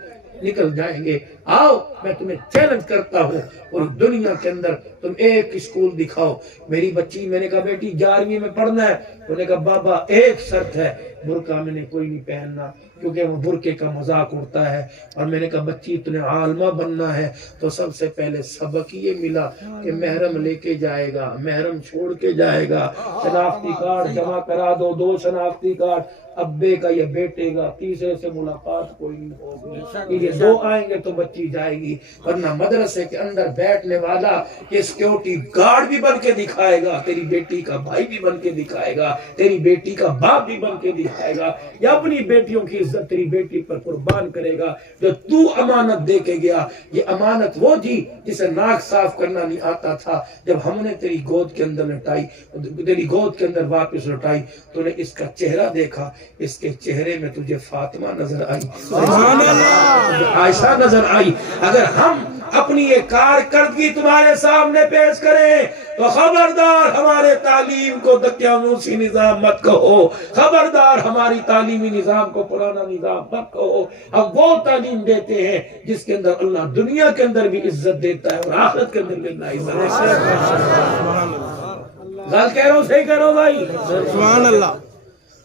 نکل جائیں گے۔ آؤ میں تمہیں چیلنج کرتا ہوں، پوری دنیا کے اندر تم ایک اسکول دکھاؤ۔ میری بچی، میں نے کہا بیٹی 11ویں میں پڑھنا ہے، انہوں نے کہا بابا ایک شرط ہے، برقع میں نے کوئی نہیں پہننا کیونکہ وہ برقعے کا مذاق اڑتا ہے۔ اور میں نے کہا بچی تمہیں عالمہ بننا ہے تو سب سے پہلے سبق یہ ملا کہ محرم لے کے جائے گا، محرم چھوڑ کے جائے گا، شناختی کارڈ جمع کرا دو، 2 شناختی کارڈ، ابے کا یا بیٹے کا، تیسرے سے ملاقات کوئی نہیں ہوگی، یہ 2 آئیں گے تو بچی جائے گی، ورنہ مدرسے کے اندر بیٹھنے والا یہ سیکیورٹی گارڈ بھی بن کے دکھائے گا، تیری بیٹی کا بھائی بھی بن کے دکھائے گا، تیری بیٹی کا باپ بھی بن کے دکھائے گا، یا اپنی بیٹیوں کی عزت تیری بیٹی پر قربان کرے گا جو تو امانت دے کے گیا۔ یہ امانت وہ تھی جسے ناک صاف کرنا نہیں آتا تھا، جب ہم نے تیری گود کے اندر لٹائی، تیری گود کے اندر واپس لٹائی، تو نے اس کا چہرہ دیکھا، اس کے چہرے میں تجھے فاطمہ نظر آئی، عائشہ نظر آئی۔ اگر ہم اپنی یہ کارکردگی تمہارے سامنے پیش کریں تو خبردار ہمارے تعلیم کو دقیانوسی نظام مت کہو، خبردار ہماری تعلیمی نظام کو پرانا نظام مت کہو۔ ہم وہ تعلیم دیتے ہیں جس کے اندر اللہ دنیا کے اندر بھی عزت دیتا ہے اور آخرت کے اندر بھی اللہ عزت دیتا ہے۔ غلط کہہ رہا ہوں، صحیح کہہ رہا ہوں بھائی؟ سبحان اللہ۔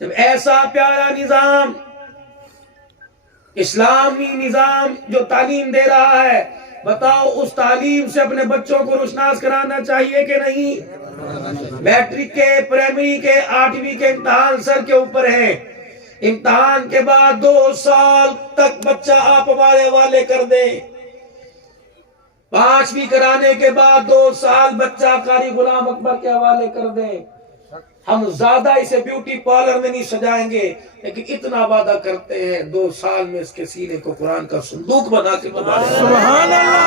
جب ایسا پیارا نظام، اسلامی نظام جو تعلیم دے رہا ہے، بتاؤ اس تعلیم سے اپنے بچوں کو روشناس کرانا چاہیے کہ نہیں؟ میٹرک کے، پرائمری کے، 8ویں کے امتحان سر کے اوپر ہیں، امتحان کے بعد 2 سال تک بچہ آپ ہمارے حوالے کر دیں، 5ویں کرانے کے بعد 2 سال بچہ قاری غلام اکبر کے حوالے کر دیں۔ ہم زیادہ اسے بیوٹی پارلر میں نہیں سجائیں گے، لیکن اتنا وعدہ کرتے ہیں 2 سال میں اس کے سینے کو قرآن کا صندوق بنا کے تمہارے سبحان اللہ،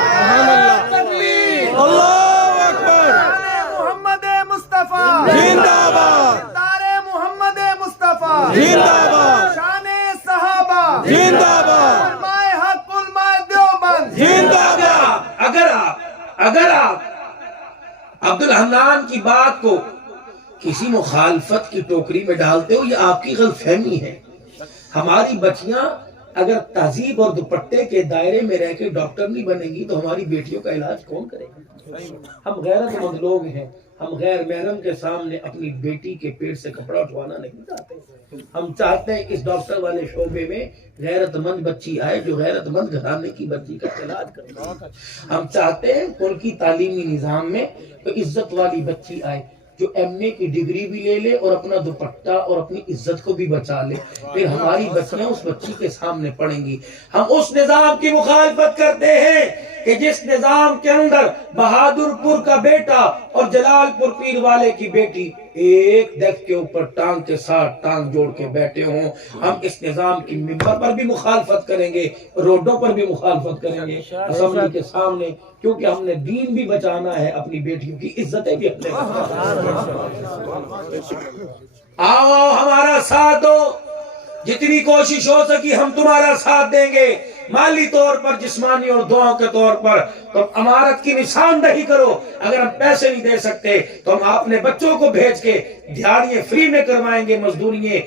سبحان اللہ، تکبیر، اللہ اکبر، محمد مصطفیٰ زندہ باد، تارے محمد مصطفیٰ زندہ باد، شان صحابہ زندہ باد، علماء حق، علماء دیوبند زندہ باد۔ اگر آپ عبدالحنان کی بات کو کسی مخالفت کی ٹوکری میں ڈالتے ہو، یہ آپ کی غلط فہمی ہے۔ ہماری بچیاں اگر تہذیب اور دوپٹے کے دائرے میں رہ کے ڈاکٹر نہیں بنے گی تو ہماری بیٹیوں کا علاج کون کرے گا؟ ہم غیرت مند لوگ ہیں، ہم غیر محرم کے سامنے اپنی بیٹی کے پیٹ سے کپڑا اٹھوانا نہیں چاہتے۔ ہم چاہتے ہیں اس ڈاکٹر والے شعبے میں غیرت مند بچی آئے جو غیرت مند گھرانے کی بچی کا علاج کرے۔ ہم چاہتے ہیں ان کی تعلیمی نظام میں تو عزت والی بچی آئے۔ جو MA کی ڈگری بھی لے لے اور اپنا دوپٹہ اور اپنی عزت کو بھی بچا لے، پھر ہماری بچیاں اس بچی کے سامنے پڑھیں گی۔ ہم اس نظام کی مخالفت کرتے ہیں کہ جس نظام کے اندر بہادر پور کا بیٹا اور جلال پور پیر والے کی بیٹی ایک ڈیسک کے اوپر ٹانگ کے ساتھ ٹانگ جوڑ کے بیٹھے ہوں۔ ہم اس نظام کی ممبر پر بھی مخالفت کریں گے، روڈوں پر بھی مخالفت کریں گے، اسمبلی کے سامنے، کیونکہ ہم نے دین بھی بچانا ہے، اپنی بیٹیوں کی عزتیں بھی اپنے آؤ ہمارا ساتھ دو، جتنی کوشش ہو سکی ہم تمہارا ساتھ دیں گے، مالی طور پر، جسمانی اور دعاؤں کے طور پر۔ تو امارت کی نشاندہی کرو، اگر ہم پیسے نہیں دے سکتے تو ہم اپنے بچوں کو بھیج کے دیہڑیاں فری میں کروائیں گے، مزدوریاں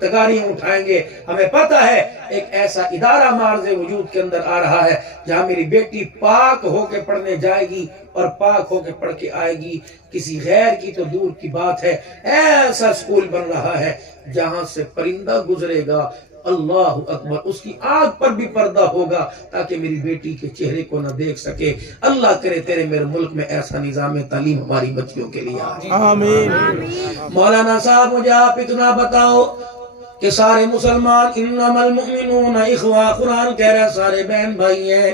تگاریاں اٹھائیں گے۔ ہمیں پتہ ہے ایک ایسا ادارہ مارز وجود کے اندر آ رہا ہے جہاں میری بیٹی پاک ہو کے پڑھنے جائے گی اور پاک ہو کے پڑھ کے آئے گی، کسی غیر کی تو دور کی بات ہے۔ ایسا اسکول بن رہا ہے جہاں سے پرندہ گزرے گا، اللہ اکبر، اس کی آنکھ پر بھی پردہ ہوگا تاکہ میری بیٹی کے چہرے کو نہ دیکھ سکے۔ اللہ کرے تیرے میرے ملک میں ایسا نظام تعلیم ہماری بچیوں کے لیے آئے۔ آمین۔ مولانا صاحب مجھے آپ اتنا بتاؤ کہ سارے مسلمان انما المؤمنون اخوہ، قرآن کہہ رہا ہے سارے بہن بھائی ہیں۔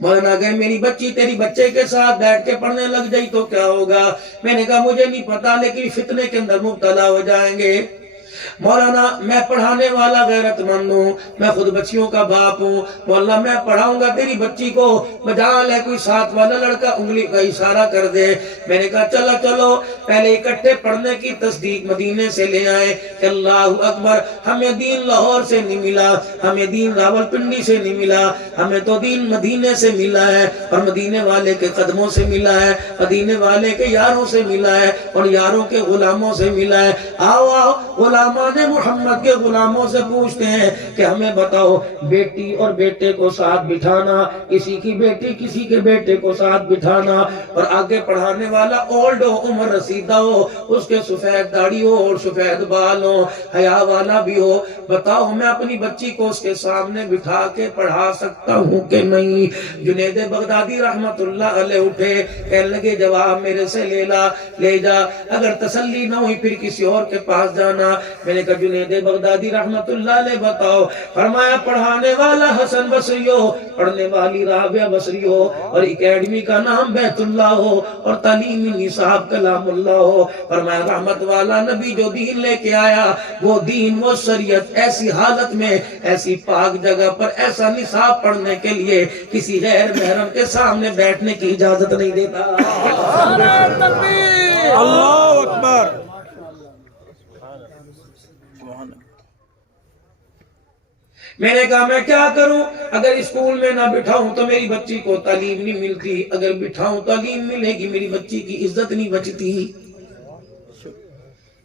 مولانا اگر میری بچی تیری بچے کے ساتھ بیٹھ کے پڑھنے لگ جائی تو کیا ہوگا؟ میں نے کہا مجھے نہیں پتا، لیکن فتنے کے اندر مبتلا ہو جائیں گے۔ مولانا میں پڑھانے والا غیرت مند ہوں، میں خود بچیوں کا باپ ہوں، مولانا میں پڑھاؤں گا تیری بچی کو، مجال ہے کوئی ساتھ والا لڑکا انگلی کا اشارہ کر دے۔ میں نے کہا چلو پہلے اکٹھے پڑھنے کی تصدیق مدینے سے لے آئے کہ اللہ اکبر، ہمیں دین لاہور سے نہیں ملا، ہمیں دین راول پنڈی سے نہیں ملا، ہمیں تو دین مدینے سے ملا ہے، اور مدینے والے کے قدموں سے ملا ہے، مدینے والے کے یاروں سے ملا ہے، اور یاروں کے غلاموں سے ملا ہے۔ آؤ غلامان محمد کے غلاموں سے پوچھتے ہیں کہ ہمیں بتاؤ بیٹی اور بیٹے کو ساتھ بٹھانا، کسی کی بیٹی کسی کے بیٹے کو ساتھ بٹھانا، اور آگے پڑھانے والا اولڈ ہو، عمر رسیدہ ہو، اس کے سفید داڑھی ہو اور سفید بال ہو، حیا والا بھی ہو، بتاؤ میں اپنی بچی کو اس کے سامنے بٹھا کے پڑھا سکتا ہوں کہ نہیں؟ جنید بغدادی رحمت اللہ علیہ اٹھے، کہنے لگے جواب میرے سے لے جا، اگر تسلی نہ ہوئی پھر کسی اور کے پاس جانا۔ میں نے کہا جنید بغدادی رحمت اللہ علیہ بتاؤ، فرمایا پڑھانے والا حسن بصری ہو، پڑھنے والی رابعہ بصری ہو، اور اکیڈمی کا نام بیت اللہ ہو، اور تعلیمی نصاب کلام اللہ ہو۔ فرمایا رحمت والا نبی جو دین لے کے آیا، وہ دین وہ شریعت ایسی حالت میں، ایسی پاک جگہ پر ایسا نصاب پڑھنے کے لیے کسی غیر محرم کے سامنے بیٹھنے کی اجازت نہیں دیتا۔ اللہ اکبر۔ میں نے کہا میں کیا کروں؟ اگر اسکول میں نہ بٹھاؤں تو میری بچی کو تعلیم نہیں ملتی، اگر بٹھاؤں تعلیم ملے گی، میری بچی کی عزت نہیں بچتی۔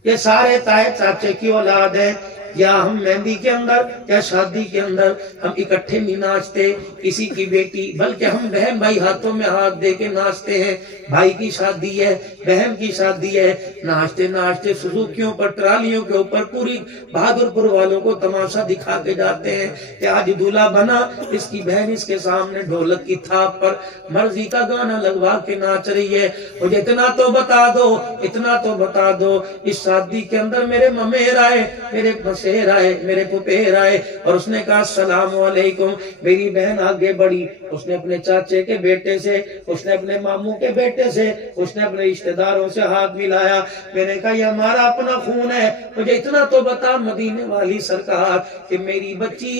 یہ سارے تائے چاچے کی اولاد ہیں، یا ہم مہندی کے اندر یا شادی کے اندر ہم اکٹھے نہیں ناچتے کسی کی بیٹی، بلکہ ہم بہن بھائی ہاتھوں میں ہاتھ دے کے ناچتے ہیں۔ بھائی کی شادی ہے، بہن کی شادی ہے، ناچتے ناچتے سزوکیوں پر، ٹرالیوں کے اوپر پوری بہادر پور والوں کو تماشا دکھا کے جاتے ہیں کہ آج دولہا بنا، اس کی بہن اس کے سامنے ڈھولک کی تھاپ پر مرضی کا گانا لگوا کے ناچ رہی ہے۔ مجھے اتنا تو بتا دو اس شادی کے اندر میرے ممیر آئے، میرے مسیر آئے، میرے پپیر آئے، اور اس نے کہا السلام علیکم۔ میری بہن آگے بڑھی، اس نے اپنے چاچے کے بیٹے سے، اس نے اپنے ماموں کے بیٹے سے، اس نے اپنے رشتہ داروں سے ہاتھ ملایا۔ میں نے کہا یہ ہمارا اپنا خون ہے، مجھے اتنا تو بتا مدینے والی سرکار کہ میری بچی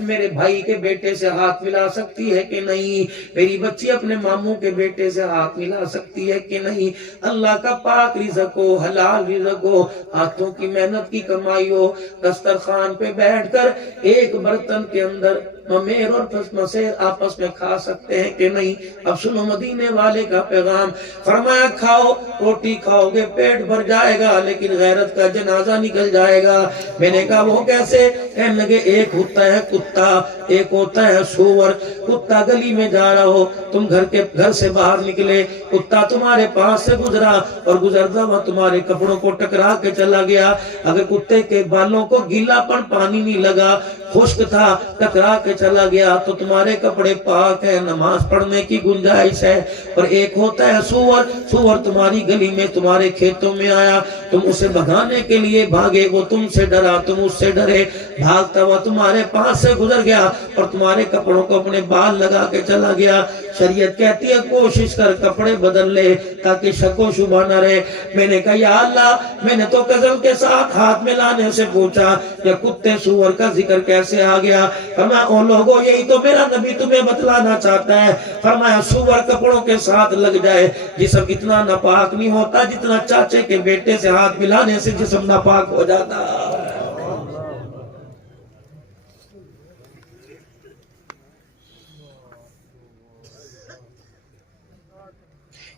میرے بھائی کے بیٹے سے ہاتھ ملا سکتی ہے کہ نہیں؟ میری بچی اپنے ماموں کے بیٹے سے ہاتھ ملا سکتی ہے کہ نہیں؟ اللہ کا پاک رزق ہو، حلال رزق ہو، ہاتھوں کی محنت کی کمائی ہو، دسترخوان پہ بیٹھ کر ایک برتن کے اندر ممیر اور مسیر آپس میں کھا سکتے ہیں کہ نہیں؟ اب سنو مدینے والے کا پیغام، فرمایا کھاؤ، روٹی کھاؤ گے پیٹ بھر جائے گا، لیکن غیرت کا جنازہ نکل جائے گا۔ میں نے کہا وہ کیسے؟ کہنے لگے ایک ہوتا ہے کتا، ایک ہوتا ہے سور۔ کتا گلی میں جا رہا ہو، تم گھر سے باہر نکلے، کتا تمہارے پاس سے گزرا اور گزرتا ہوا تمہارے کپڑوں کو ٹکرا کے چلا گیا، اگر کتے کے بالوں کو گیلا پن پانی نہیں لگا خشک تھا ٹکرا کے چلا گیا تو تمہارے کپڑے پاک ہیں، نماز پڑھنے کی گنجائش ہے۔ اور ایک ہوتا ہے سور، سور تمہاری گلی میں تمہارے کھیتوں میں آیا، تم اسے بھگانے کے لیے بھاگے، وہ تم سے ڈرا تم اس سے ڈرے، بھاگتا ہوا تمہارے پاس سے گزر گیا اور تمہارے کپڑوں کو اپنے بال لگا کے چلا گیا۔ شریعت کہتی ہے کوشش کر کپڑے بدل لے تاکہ شک و شبہ نہ رہے۔ میں نے کہا یا اللہ، میں نے تو غزل کے ساتھ ہاتھ میں لانے سے پوچھا کہ کتے سور کا ذکر کیسے آ گیا؟ فرمایا او لوگوں، یہی تو میرا نبی تمہیں بتلانا چاہتا ہے۔ فرمایا سور کپڑوں کے ساتھ لگ جائے جسم اتنا ناپاک نہیں ہوتا جتنا چاچے کے بیٹے سے ہاتھ ملانے سے جسم ناپاک ہو جاتا ہے۔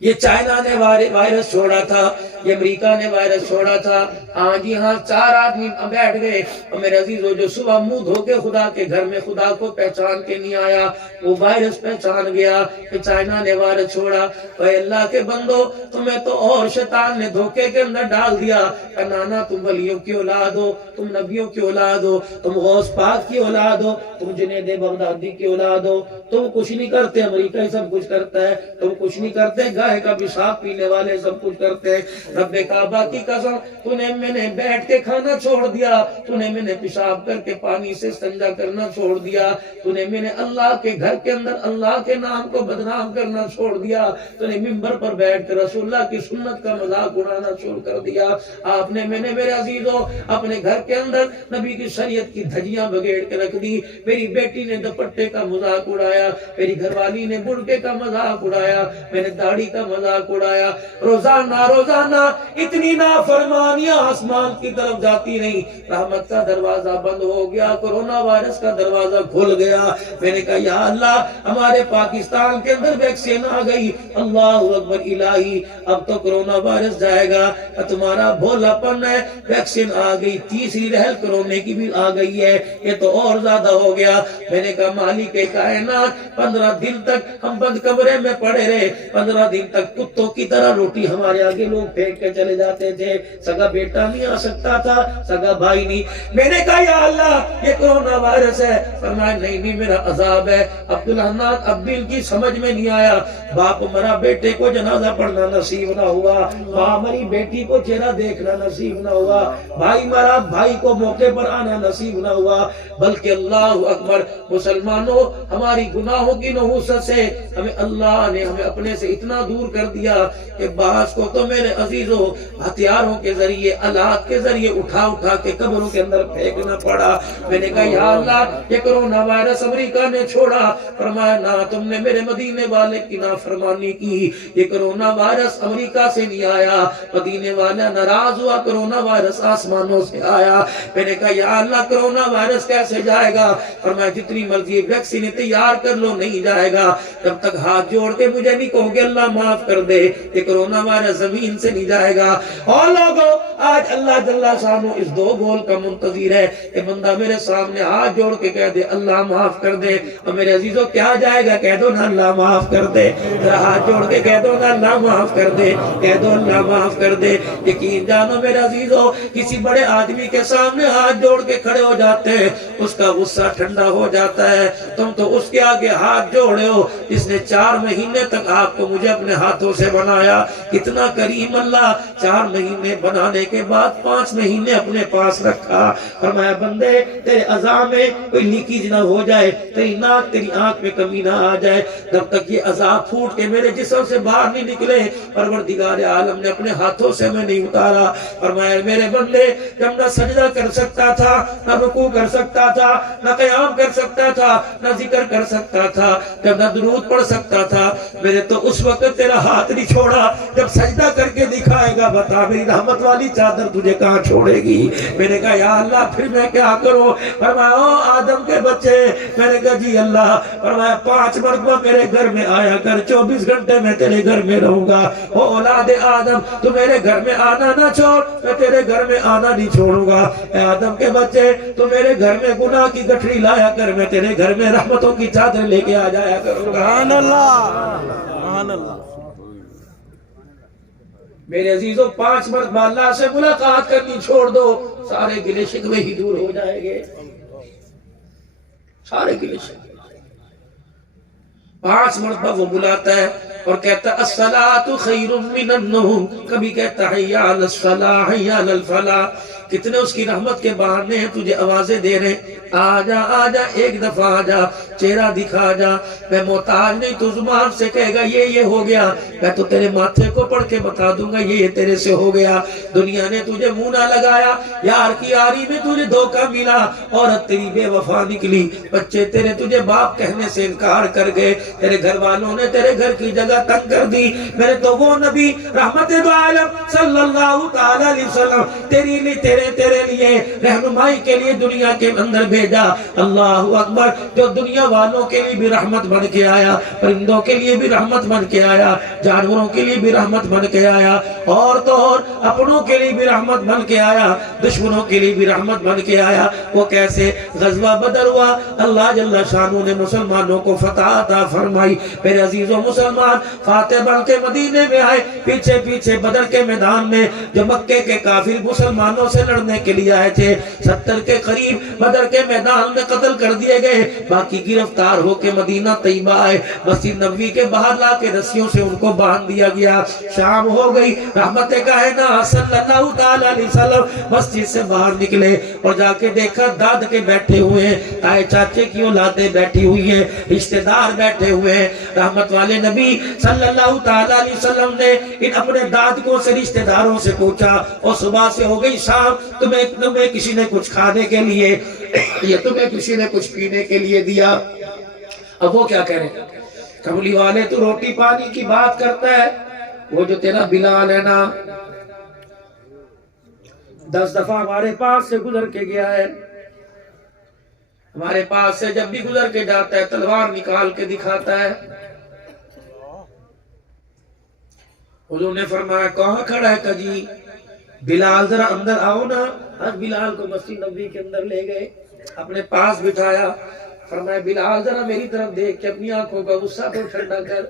یہ چائنا نے وائرس چھوڑا تھا، یہ امریکہ نے وائرس چھوڑا تھا۔ آج یہاں 4 آدمی بیٹھ گئے اور میرے عزیزو جو صبح منہ دھو کے خدا کے گھر میں خدا کو پہچان کے نہیں آیا، وہ وائرس پہچان گیا کہ چائنا نے وائرس چھوڑا۔ اے اللہ کے بندو، تمہیں تو اور شیطان نے دھوکے کے اندر ڈال دیا کہ نانا تم ولیوں کی اولاد ہو، تم نبیوں کی اولاد ہو، تم غوث پاک کی اولاد ہو، تم جنید بغدادی کی اولاد ہو، تم کچھ نہیں کرتے، امریکہ ہی سب کچھ کرتا ہے، تم کچھ نہیں کرتے، گائے کا پیشاب پینے والے سب کچھ کرتے ہیں۔ رب کعبہ کی قسم، تو نے میں نے بیٹھ کے کھانا چھوڑ دیا، تو نے میں نے پیشاب کر کے پانی سے استنجا کرنا چھوڑ دیا، تو نے میں نے اللہ کے گھر کے اندر اللہ کے نام کو بدنام کرنا چھوڑ دیا، تو نے ممبر پر بیٹھ کر رسول اللہ کی سنت کا مذاق اڑانا شروع کر دیا۔ آپ نے میں نے میرے عزیزوں اپنے گھر کے اندر نبی کی شریعت کی دھجیاں بگیڑ کے رکھ دی، میری بیٹی نے دوپٹے کا مذاق اڑایا، میری گھر والی نے برقعے کا مذاق اڑایا، میں نے داڑھی کا مذاق اڑایا۔ روزانہ روزانہ اتنی نافرمانیاں آسمان کی طرف جاتی نہیں، رحمت کا دروازہ بند ہو گیا، کرونا وائرس کا دروازہ کھل گیا۔ میں نے کہا یا اللہ، ہمارے پاکستان کے اندر ویکسین آ گئی، اللہ اکبر الہی، اب تو کرونا وائرس جائے گا، تمہارا بھولا پن ہے، ویکسین آ گئی، تیسری لہر کرونے کی بھی آ گئی ہے، یہ تو اور زیادہ ہو گیا۔ میں نے کہا مالک کائنات، 15 دن تک ہم بند کمرے میں پڑے رہے، 15 دن تک کتوں کی طرح روٹی ہمارے آگے لوگ پھینک کے چلے جاتے تھے، سگا بیٹا نہیں آ سکتا تھا، سگا بھائی نہیں۔ میں نے کہا یا اللہ یہ کرونا وائرس ہے، فرمایا نہیں میرا عذاب ہے۔ عبدالحنان اب بھی ان کی سمجھ میں نہیں آیا، باپ مرا بیٹے کو جنازہ پڑھنا نصیب نہ ہوا، ماں مری بیٹی کو چہرہ دیکھنا نصیب نہ ہوا، بھائی مرا بھائی کو موقع پر آنا نصیب نہ ہوا، بلکہ اللہ اکبر مسلمانوں ہماری گناہوں کی نحوست سے ہمیں اللہ نے ہمیں اپنے سے اتنا دور کر دیا کہ بعض کو تو میرے عزیزوں ہتھیاروں کے ذریعے آلات کے ذریعے اٹھا اٹھا کے قبروں کے اندر پھینکنا پڑا۔ میں نے کہا یا اللہ یہ کرونا وائرس امریکہ نے چھوڑا، فرمایا نہ تم نے میرے مدینے والے کی نافرمانی کی، یہ کرونا وائرس امریکہ سے نہیں آیا، مدینے والا ناراض ہوا، کرونا وائرس آسمانوں سے آیا۔ میں نے کہا یا اللہ کرونا وائرس کیسے جائے گا؟ فرمایا جتنی مرضی ویکسین تیار کر لو نہیں جائے گا، جب تک ہاتھ جوڑ کے مجھے نہیں کہو گے اللہ معاف کر دے، یہ کرونا وائرس زمین سے نہیں جائے گا۔ اور لوگوں آج اللہ جل شانہ اس 2 گول کا منتظر ہے کہ بندہ میرے سامنے ہاتھ جوڑ کے کہہ دے اللہ معاف کر دے، اور میرے عزیزوں کیا جائے گا؟ کہہ دو نا اللہ معاف کر دے، ذرا ہاتھ جوڑ کے کہہ دو نا اللہ معاف کر دے، کہہ دو اللہ معاف کر دے۔ یقین جانو میرے عزیزوں کسی بڑے آدمی کے سامنے ہاتھ جوڑ کے کھڑے ہو جاتے ہیں، اس کا غصہ ٹھنڈا ہو جاتا ہے، تم تو اس کے آگے ہاتھ جوڑے ہو جس نے 4 مہینے تک آپ کو مجھے اپنے ہاتھوں سے بنایا، کتنا کریم اللہ، 4 مہینے بنانے کے بعد 5 مہینے اپنے پاس رکھا، فرمایا بندے تیرے اعضاء میں کوئی لیکیج نہ ہو جائے، تیری ناک تیری آنکھ میں کمی نہ آ جائے، جب تک یہ اعضاء پھوٹ کے میرے جسم سے باہر نہیں نکلے پروردگار عالم نے اپنے ہاتھوں سے میں نہیں اتارا۔ فرمایا میرے بندے جب نہ سجدہ کر سکتا تھا، نہ رکوع کر سکتا تھا، نہ قیام کر سکتا تھا، نہ ذکر کر سکتا تھا، جب نہ درود پڑھ سکتا تھا، میرے تو اس وقت تیرا ہاتھ نہیں چھوڑا، جب سجدہ کر کے دکھائے گا بتا میری رحمت والی چادر تجھے کہاں چھوڑے گی؟ میں نے کہا یا اللہ پھر میں کیا کروں؟ فرمایا او آدم کے بچے، میں نے کہا جی اللہ، فرمایا 5 مرتبہ میرے گھر میں آیا کر، 24 گھنٹے میں تیرے گھر میں رہوں گا، او اولاد آدم تو میرے گھر میں آنا نہ چھوڑ، میں تیرے گھر میں آنا نہیں چھوڑوں گا، اے آدم کے بچے تو میرے گھر میں گناہ کی گٹھری لایا کر، میں تیرے گھر میں رحمتوں کی چادر لے کے آ جایا کروں گا۔ سبحان اللہ، سبحان اللہ۔ میرے عزیزوں 5 مرتبہ اللہ سے ملاقات کرنی چھوڑ دو، سارے گلے شکوے ہی دور ہو جائیں گے۔ سارے کے لیے شامل۔ 5 مرتبہ وہ بلاتا ہے اور کہتا ہے الصلاۃ خیر من النوم، کبھی کہتا ہے حی علی الصلاۃ حی علی الفلاح۔ کتنے اس کی رحمت کے بہانے ہیں تجھے آوازیں دے رہے ہیں، آجا آجا ایک دفعہ آجا، چہرہ دکھا جا، میں محتاج نہیں، تو زبان سے کہے گا یہ ہو گیا، میں تو تیرے ماتھے کو پڑھ کے بتا دوں گا یہ تیرے سے ہو گیا۔ دنیا نے تجھے منہ نہ لگایا، یار کی یاری میں تجھے دھوکہ ملا، عورت تیری بے وفا نکلی، بچے تیرے تجھے باپ کہنے سے انکار کر گئے، تیرے گھر والوں نے تیرے گھر کی جگہ تنگ کر دی، میرے تو وہ نبی رحمت دو عالم صلی اللہ تعالی علیہ وسلم تیرے لیے رہنمائی کے لیے دنیا کے اندر بھیجا۔ اللہ اکبر، جو دنیا والوں کے لیے بھی رحمت بن کے آیا، پرندوں کے لیے بھی رحمت بن کے آیا، جانوروں کے لیے بھی رحمت بن کے آیا، اور تو اور اپنوں کے لیے بھی رحمت بن کے آیا، دشمنوں کے لیے بھی رحمت بن کے آیا۔ وہ کیسے؟ غزوہ بدر ہوا، اللہ جل شانہ نے مسلمانوں کو فتح عطا فرمائی۔ میرے عزیزوں مسلمان فاتح بن کے مدینے میں آئے، پیچھے پیچھے بدر کے میدان میں جو مکے کے کافر مسلمانوں سے لڑنے کے لیے آئے تھے 70 کے قریب بدر کے میدان میں قتل کر دیے گئے، باقی گرفتار ہو کے مدینہ طیبہ آئے، مسجد نبوی کے باہر لا کے رسیوں سے ان کو باندھ دیا گیا۔ شام ہو گئی، رحمت کائنات صلی اللہ تعالی علیہ وسلم مسجد سے باہر نکلے اور جا کے دیکھا داد کے بیٹھے ہوئے ہیں، تائے چاچے کی اولادیں بیٹھی ہوئی ہیں، رشتہ دار بیٹھے ہوئے ہیں۔ رحمت والے نبی صلی اللہ تعالی علیہ وسلم نے ان اپنے دادکوں سے رشتہ داروں سے پوچھا، اور صبح سے ہو گئی شام، تمہیں کسی نے کچھ کھانے کے لیے یا تمہیں کسی نے کچھ پینے کے لیے دیا؟ اب وہ کیا کہہ رہے ہیں؟ کملی والے تو روٹی پانی کی بات کرتا ہے، وہ جو تیرا بلال ہے نا 10 دفعہ ہمارے پاس سے گزر کے گیا ہے، ہمارے پاس سے جب بھی گزر کے جاتا ہے تلوار نکال کے دکھاتا ہے۔ حضور نے فرمایا کہاں کھڑا ہے کجی؟ بلال ذرا اندر آؤ نا۔ آج بلال کو مسجد نبوی کے اندر لے گئے، اپنے پاس بٹھایا، فرمایا بلال ذرا میری طرف دیکھ کے اپنی آنکھوں کا غصہ کو ٹھنڈا کر۔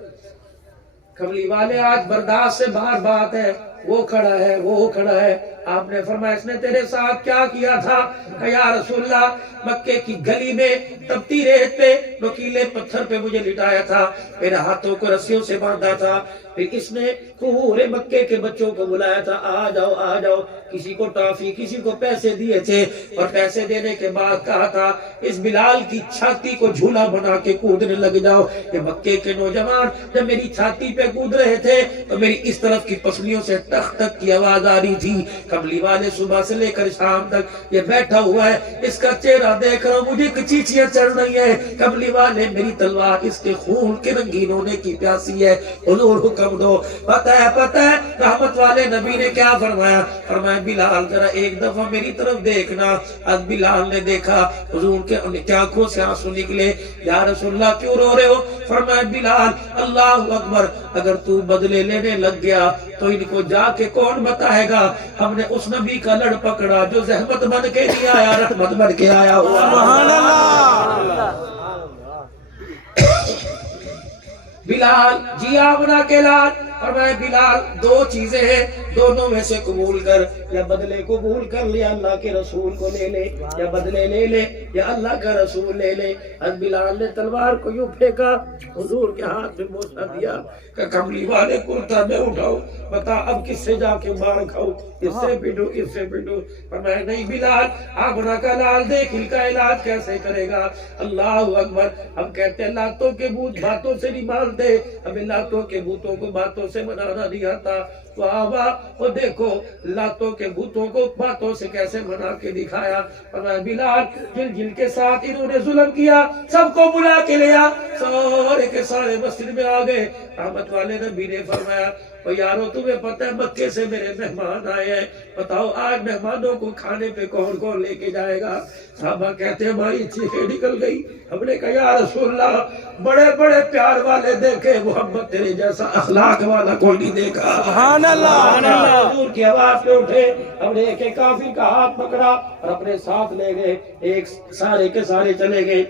کملی والے آج برداشت سے باہر بات ہے، وہ کھڑا ہے وہ کھڑا ہے۔ آپ نے فرمایا اس نے تیرے ساتھ کیا کیا تھا؟ کہ یا رسول اللہ مکے کی گلی میں تپتی ریت پہ نوکیلے پتھر پہ مجھے لٹایا تھا، میرے ہاتھوں کو رسیوں سے باندھا تھا، پھر اس نے پورے مکے کے بچوں کو بلایا تھا، آ جاؤ آ جاؤ، کسی کو ٹافی کسی کو پیسے دیے تھے، اور پیسے دینے کے بعد کہا تھا اس بلال کی چھاتی کو جھولا بنا کے کودنے لگ جاؤ۔ یہ مکے کے نوجوان جب میری چھاتی پہ کود رہے تھے تو میری اس طرف کی پسلیوں سے ٹک ٹک کی آواز آ رہی تھی۔ کملی والے صبح سے لے کر شام تک یہ بیٹھا ہوا ہے، اس کا چہرہ دیکھ رہا ہوں، مجھے کچیچیاں چڑھ رہی ہیں۔ کملی والے میری تلوار اس کے خون کے رنگین ہونے کی پیاسی ہے، حضور حکم دو۔ پتہ ہے رحمت والے نبی نے کیا فرمایا؟ فرمایا بلال ذرا ایک دفعہ میری طرف دیکھنا۔ اب بلال نے دیکھا، حضور کے آنکھوں سے آنسو نکلے۔ یا رسول اللہ کیوں رو رہے ہو؟ فرمایا بلال اللہ اکبر، اگر تو بدلے لینے لگ گیا تو ان کو جا کے کون بتائے گا ہم نے اس نبی کا لڑ پکڑا جو زحمت بن کے نہیں آیا، رحمت بن کے آیا ہوا۔ سبحان اللہ۔ بلال جیا بنا کے لال، فرمایا بلال 2 چیزیں ہیں، دونوں میں سے قبول کر، یا بدلے قبول کر لے اللہ کے رسول کو لے لے، یا بدلے لے لے یا اللہ کا رسول لے لے۔ از بلال نے تلوار کو یوں پھینکا، حضور کے ہاتھ میں بوسہ دیا کہ کملی والے کرتا میں اٹھاؤ، بتا اب کس سے جا کے مار کھاؤ، اس سے پٹو اس سے پٹو۔ فرمایا نہیں بلال، آبنا کا لال دیکھ ان کا علاج کیسے کرے گا۔ اللہ اکبر۔ ہم کہتے ہیں لاتوں کے بھوت باتوں سے نہیں مانتے، ہمیں لاتوں کے بھوتوں کو باتوں سے منانا نہیں آتا۔ تو آبا وہ دیکھو لاتوں کے بھوتوں کو باتوں سے کیسے منا کے دکھایا۔ فرمایا بلال جن جن کے ساتھ انہوں نے ظلم کیا سب کو بلا کے لیا، سارے کے سارے مسجد میں آ گئے۔ رحمت والے نبی نے فرمایا اور یارو تمہیں پتہ ہے مکے سے میرے مہمان آئے ہیں، بتاؤ آج مہمانوں کو کھانے پہ کون کون لے کے جائے گا؟ صحابہ کہتے ہیں ہماری چیخیں نکل گئی۔ ہم نے کہا یا رسول اللہ بڑے بڑے پیار والے دیکھے، محمد تیرے جیسا اخلاق والا کوئی نہیں دیکھا۔ سبحان اللہ۔ حضور کی آواز پہ اٹھے، ہم نے ایک کافر کا ہاتھ پکڑا اور اپنے ساتھ لے گئے، ایک سارے کے سارے چلے گئے۔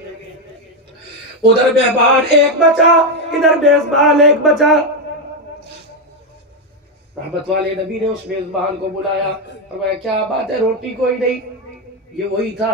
ادھر مہمان ایک بچا، ادھر میزبان ایک بچا۔ رحمت والے نبی نے اس میزبان کو بلایا، فرمایا کیا بات ہے روٹی کوئی نہیں؟ یہ وہی تھا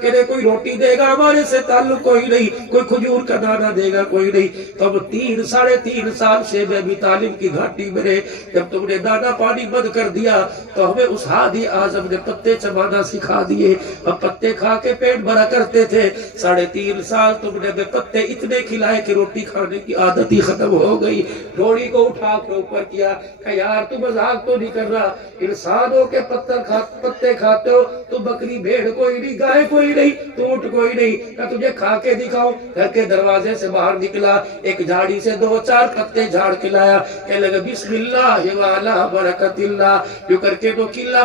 کہ نہیں کوئی روٹی دے گا ہمارے سے تعلق کوئی نہیں، کوئی کھجور کا دانہ دے گا کوئی نہیں۔ تو اب 3.5 سال سے میں ابی طالب کی گھاٹی میں رہے، جب تم نے دانا پانی بند کر دیا تو ہمیں اس ہادی اعظم نے پتے چبانا سکھا دیے، ہم پتے کھا کے پیٹ بھرا کرتے تھے۔ 3.5 سال تم نے ہمیں پتے اتنے کھلائے کہ روٹی کھانے کی عادت ہی ختم ہو گئی۔ ڈوری کو اٹھا کے اوپر کیا کہ یار تو مذاق تو نہیں کر رہا، انسانوں کے پتے کھاتے ہو، تو بکری بھیڑ کوئی نہیں، گائے کوئی نہیں، اونٹ کوئی نہیں، کہ تجھے کھا کے دکھاؤ۔ گھر کے دروازے سے باہر نکلا، ایک جھاڑی سے 2-4 پتے جھاڑ کے لایا، کہنے لگا بسم اللہ والا برکت اللہ، یوں کر کے نوکیلا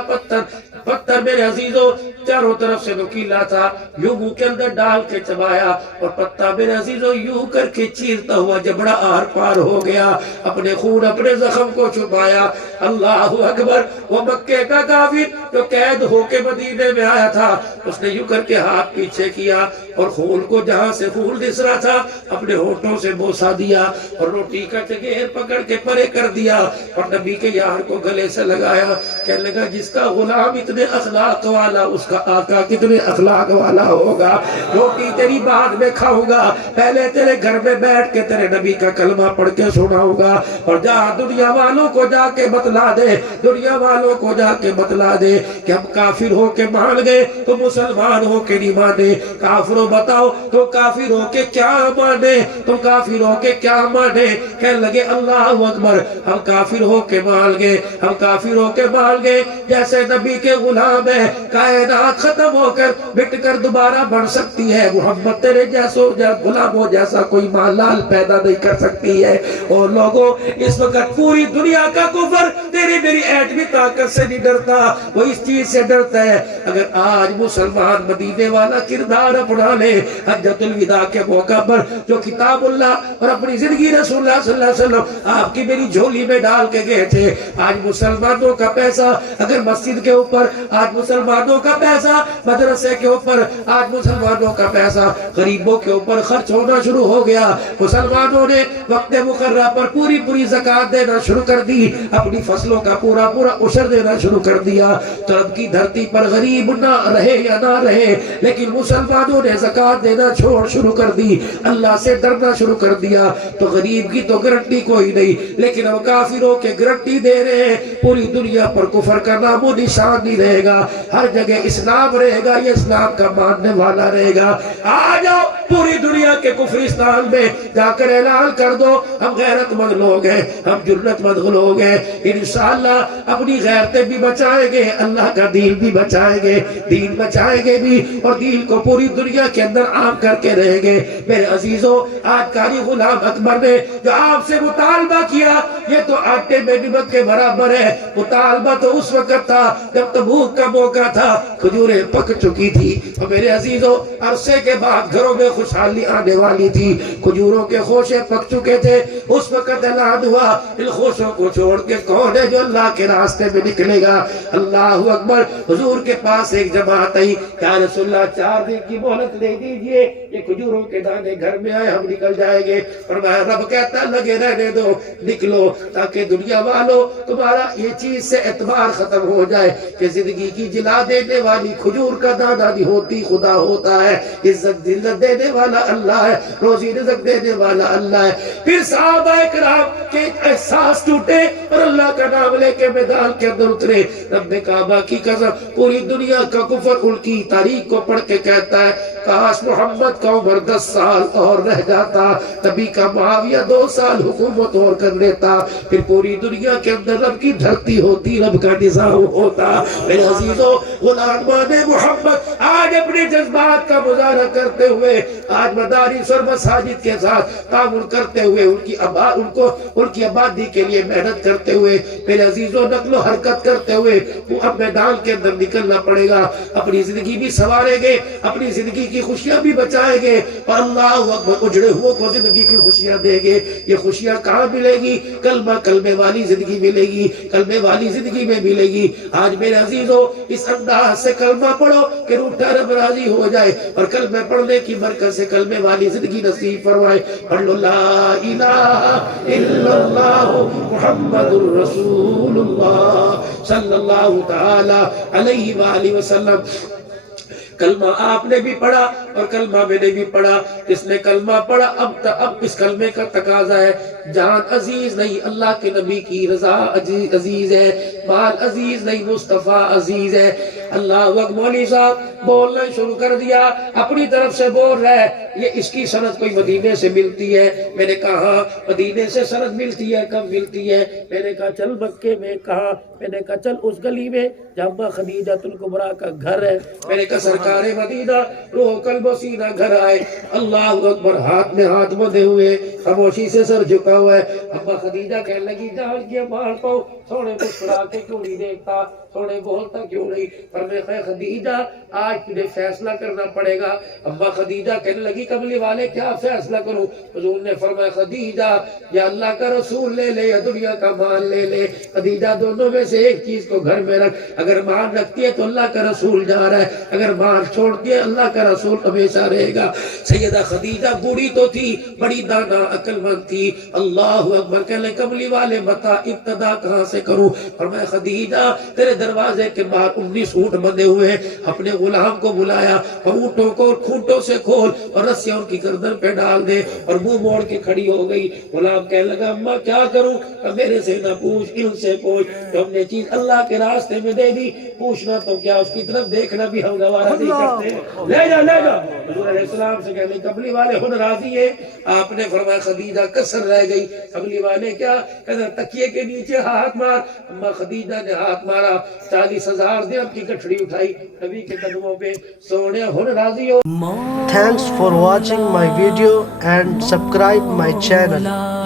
پتھر میرے عزیزوں چاروں طرف سے نوکیلا تھا، یوں منہ کے اندر ڈال کے چبایا، اور پتا میرے عزیزوں یوں کر کے چیرتا ہوا جبڑا آر پار ہو گیا، اپنے خون اپنے زخم کو چھپایا۔ اللہ اکبر۔ وہ مکے کا کافر جو قید ہو کے مدینے میں آیا تھا، اس نے یوں کر کے ہاتھ پیچھے کیا اور خون کو جہاں سے خون دس رہا تھا اپنے ہونٹوں سے بوسا دیا، اور روٹی کا چگیر پکڑ کے پرے کر دیا، اور نبی کے یار کو گلے سے لگایا، کہنے لگا جس کا غلام اتنے اخلاق والا اس کا آقا کتنے اخلاق والا ہوگا۔ روٹی تیری بعد میں کھاؤں گا، پہلے تیرے گھر میں بیٹھ کے تیرے نبی کا کلمہ پڑھ کے سناؤں گا، اور جا دنیا والوں کو جا کے بتلا دے، دنیا والوں کو جا کے بتلا دے کہ ہم کافر ہو کے مان گئے تو مسلمان ہو کے نہیں مانے۔ کافروں بتاؤ تو کافر ہو کے کیا مانے، تم کافر ہو کے کیا مانے؟ کہنے لگے اللہ اکبر، ہم کافر ہو کے مان گئے، ہم کافر ہو کے مان گئے جیسے نبی کے غلام ہے، کائنات ختم ہو کر مٹ کر دوبارہ بڑھ سکتی ہے، محمد تیرے جیسو غلاموں جیسا کوئی ماں لال پیدا نہیں کر سکتی ہے۔ اور لوگوں اس وقت پوری دنیا کا کفر تیری میری ایٹمی طاقت سے نہیں ڈرتا، وہ اس چیز سے ڈرتا ہے اگر آج مسلمان مدینے والا کردار اپنا لے، حجۃ الوداع کے موقع پر جو کتاب اللہ اور اپنی زندگی رسول اللہ صلی اللہ علیہ وسلم آپ کی میری جھولی میں ڈال کے گئے تھے، آج مسلمانوں کا پیسہ اگر مسجد کے اوپر، آج مسلمانوں کا پیسہ مدرسے کے اوپر، آج مسلمانوں کا پیسہ غریبوں کے اوپر خرچ ہونا شروع ہو گیا، مسلمانوں نے وقت مقررہ پر پوری زکوٰۃ دینا شروع کر دی، اپنی فصلوں کا پورا عشر دینا شروع کر دیا، تو اب کی دھرتی پر غریب نہ رہے یا نہ رہے لیکن مسلمانوں نے زکوٰۃ دینا شروع کر دی، اللہ سے ڈرنا شروع کر دیا، تو غریب کی تو گارنٹی کوئی نہیں، لیکن اب کافروں کے گارنٹی دے رہے ہیں، پوری دنیا پر کفر کا نام و نشان نہیں رہے گا، ہر جگہ اسلام رہے گا، یہ اسلام کا ماننے والا رہے گا۔ آ جاؤ پوری دنیا کے کفرستان میں جا کر اعلان کر دو ہم غیرت مند لوگ ہیں، ہم جرت مند لوگ ہیں، انشاءاللہ اپنی غیرتیں بھی بچائیں گے، اللہ کا دین بھی بچائیں گے، دین بچائیں گے بھی، اور دین کو پوری دنیا کے اندر عام کر کے رہیں گے۔ میرے عزیزوں آج قاری غلام اکبر نے جو آپ سے مطالبہ کیا یہ تو آٹے میں نمک کے برابر ہے، مطالبہ تو اس وقت تھا جب تبوک کا موقع تھا، کھجوریں پک چکی تھی، اور میرے عزیزوں عرصے کے بعد گھروں میں خوشحالی آنے والی تھی، کھجوروں کے خوشے پک چکے تھے، اس وقت اعلان ہوا ان خوشوں کو چھوڑ کے کون ہے جو اللہ کے راستے میں نکلے گا؟ اللہ اکبر۔ حضور کے پاس ایک جماعت آئی، یا رسول اللہ 4 دن کی مہلت دے دیجئے، یہ کھجوروں کے دانے گھر میں آئے ہم نکل جائیں گے، فرمایا رب کہتا لگے رہنے دو، نکلو تاکہ دنیا والوں تمہارا یہ چیز سے اعتبار ختم ہو جائے کہ زندگی کی جلا دینے والی کھجور کا دانہ نہیں ہوتی، خدا ہوتا ہے، عزت دینے والا اللہ ہے، روزی رزق دینے والا اللہ ہے۔ پھر صحابہ کرام کے احساس ٹوٹے اور اللہ کا نام لے کے میدان کے اندر اترے، رب کعبہ کی قسم پوری دنیا کا کفر ان کی تاریخ کو پڑھ کے کہتا ہے کاش محمد کا عمر 10 سال اور رہ جاتا، نبی کا معاویہ 2 سال حکومت اور کر لیتا، پھر پوری دنیا کے اندر رب کی دھرتی ہوتی، رب کا نظام ہوتا۔ میرے عزیزوں غلامان محمد آج اپنے جذبات کا مظاہرہ کرتے ہوئے، آج مدارس اور مساجد کے ساتھ تعاون کرتے ہوئے، ان کی آبادی کے لیے محنت کرتے ہوئے، میرے عزیزوں نقل و حرکت کرتے ہوئے وہ اب میدان کے اندر نکلنا پڑے گا، اپنی زندگی بھی سنواریں گے، اپنی زندگی کی خوشیاں بھی بچائیں گے اور اللہ اکبر اجڑے ہوئے کو زندگی کی خوشیاں دیں گے. یہ خوشیاں کہاں ملے گی؟ کلمے والی زندگی ملے گی، کلمے والی زندگی میں ملے گی. آج میرے عزیزو اس انداز سے کلمہ پڑھو کہ روٹا رب راضی ہو جائے، اور کلمہ پڑھنے کی برکت سے کلمے والی زندگی نصیب فرمائے. پڑھ لو لا الہ الا اللہ محمد الرسول اللہ صلی اللہ تعالی علیہ وآلہ وسلم. کلمہ آپ نے بھی پڑھا اور کلمہ میں نے بھی پڑھا. جس نے کلمہ پڑھا اب اس کلمے کا تقاضا ہے جان عزیز نہیں، اللہ کے نبی کی رضا عزیز ہے، مال عزیز نہیں، مصطفیٰ عزیز ہے. اللہ اکبر. مولوی صاحب بولنا شروع کر دیا، اپنی طرف سے بول رہا ہے. یہ اس کی سند کوئی مدینے سے ملتی ہے. میں نے کہا مدینے سے سند ملتی ہے، کب ملتی ہے؟ میں نے کہا چل مکے میں. کہا میں نے کہا چل اس گلی میں جہاں خدیجہ الکبریٰ کا گھر ہے. میں نے کہا سرکار مدینہ روح قلب و سینہ گھر آئے. اللہ اکبر. ہاتھ میں ہاتھ بندھے ہوئے، خاموشی سے سر جھکا ہوا ہے. ابا خدیجہ کہنے لگی جان کے مار پاؤ، تھوڑے مسکرا کے کیوں نہیں دیکھتا، تھوڑے بولتا کیوں نہیں؟ پر میں خدیجہ آج تجھے فیصلہ کرنا پڑے گا. ابا خدیجہ کہنے لگی کملی والے کیا فیصلہ کروں؟ حضور نے فرمایا خدیجہ یا اللہ کا رسول لے لے یا دنیا کا مال لے لے. خدیجہ دونوں میں سے ایک چیز کو گھر میں رکھ. اگر مال رکھتی ہے تو اللہ کا رسول جا رہا ہے، اگر مال چھوڑتی ہے اللہ کا رسول ہمیشہ رہے گا. سیدہ خدیجہ بوڑھی تو تھی، بڑی دانا عقل مند تھی. اللہ اکبر. کہنے کملی والے بتا ابتدا کہاں سے کروں؟ فرمایا خدیجہ تیرے دروازے کے باہر 19 اونٹ بندھے ہوئے ہیں. اپنے غلام کو بلایا اور اونٹوں کو کھوٹوں سے کھول اور رسیاں ان کی گردن پہ ڈال دے. اور منہ موڑ کے کھڑی ہو گئی. غلام کہنے لگا اماں کیا کروں؟ میرے سے نہ پوچھ، ان سے پوچھ. تو ہم نے چیز اللہ کے راستے میں دے دی، پوچھنا تو کیا، اس کی طرف دیکھنا بھی ہم گوارا نہیں کرتے. لے جا لے جا. حضور علیہ السلام سے کہنے کملی والے خود راضی ہے. آپ نے فرمایا خدیجہ کسر رہ گئی. کملی والے کیا کہنا تکیے کے نیچے ہاتھ مار. اما خدیجہ نے ہاتھ مارا. 40,000 درہم کی گٹھڑی اٹھائی نبی کے قدموں پہ. سونے ہن راضی ہو. Thanks for watching my video and subscribe my channel.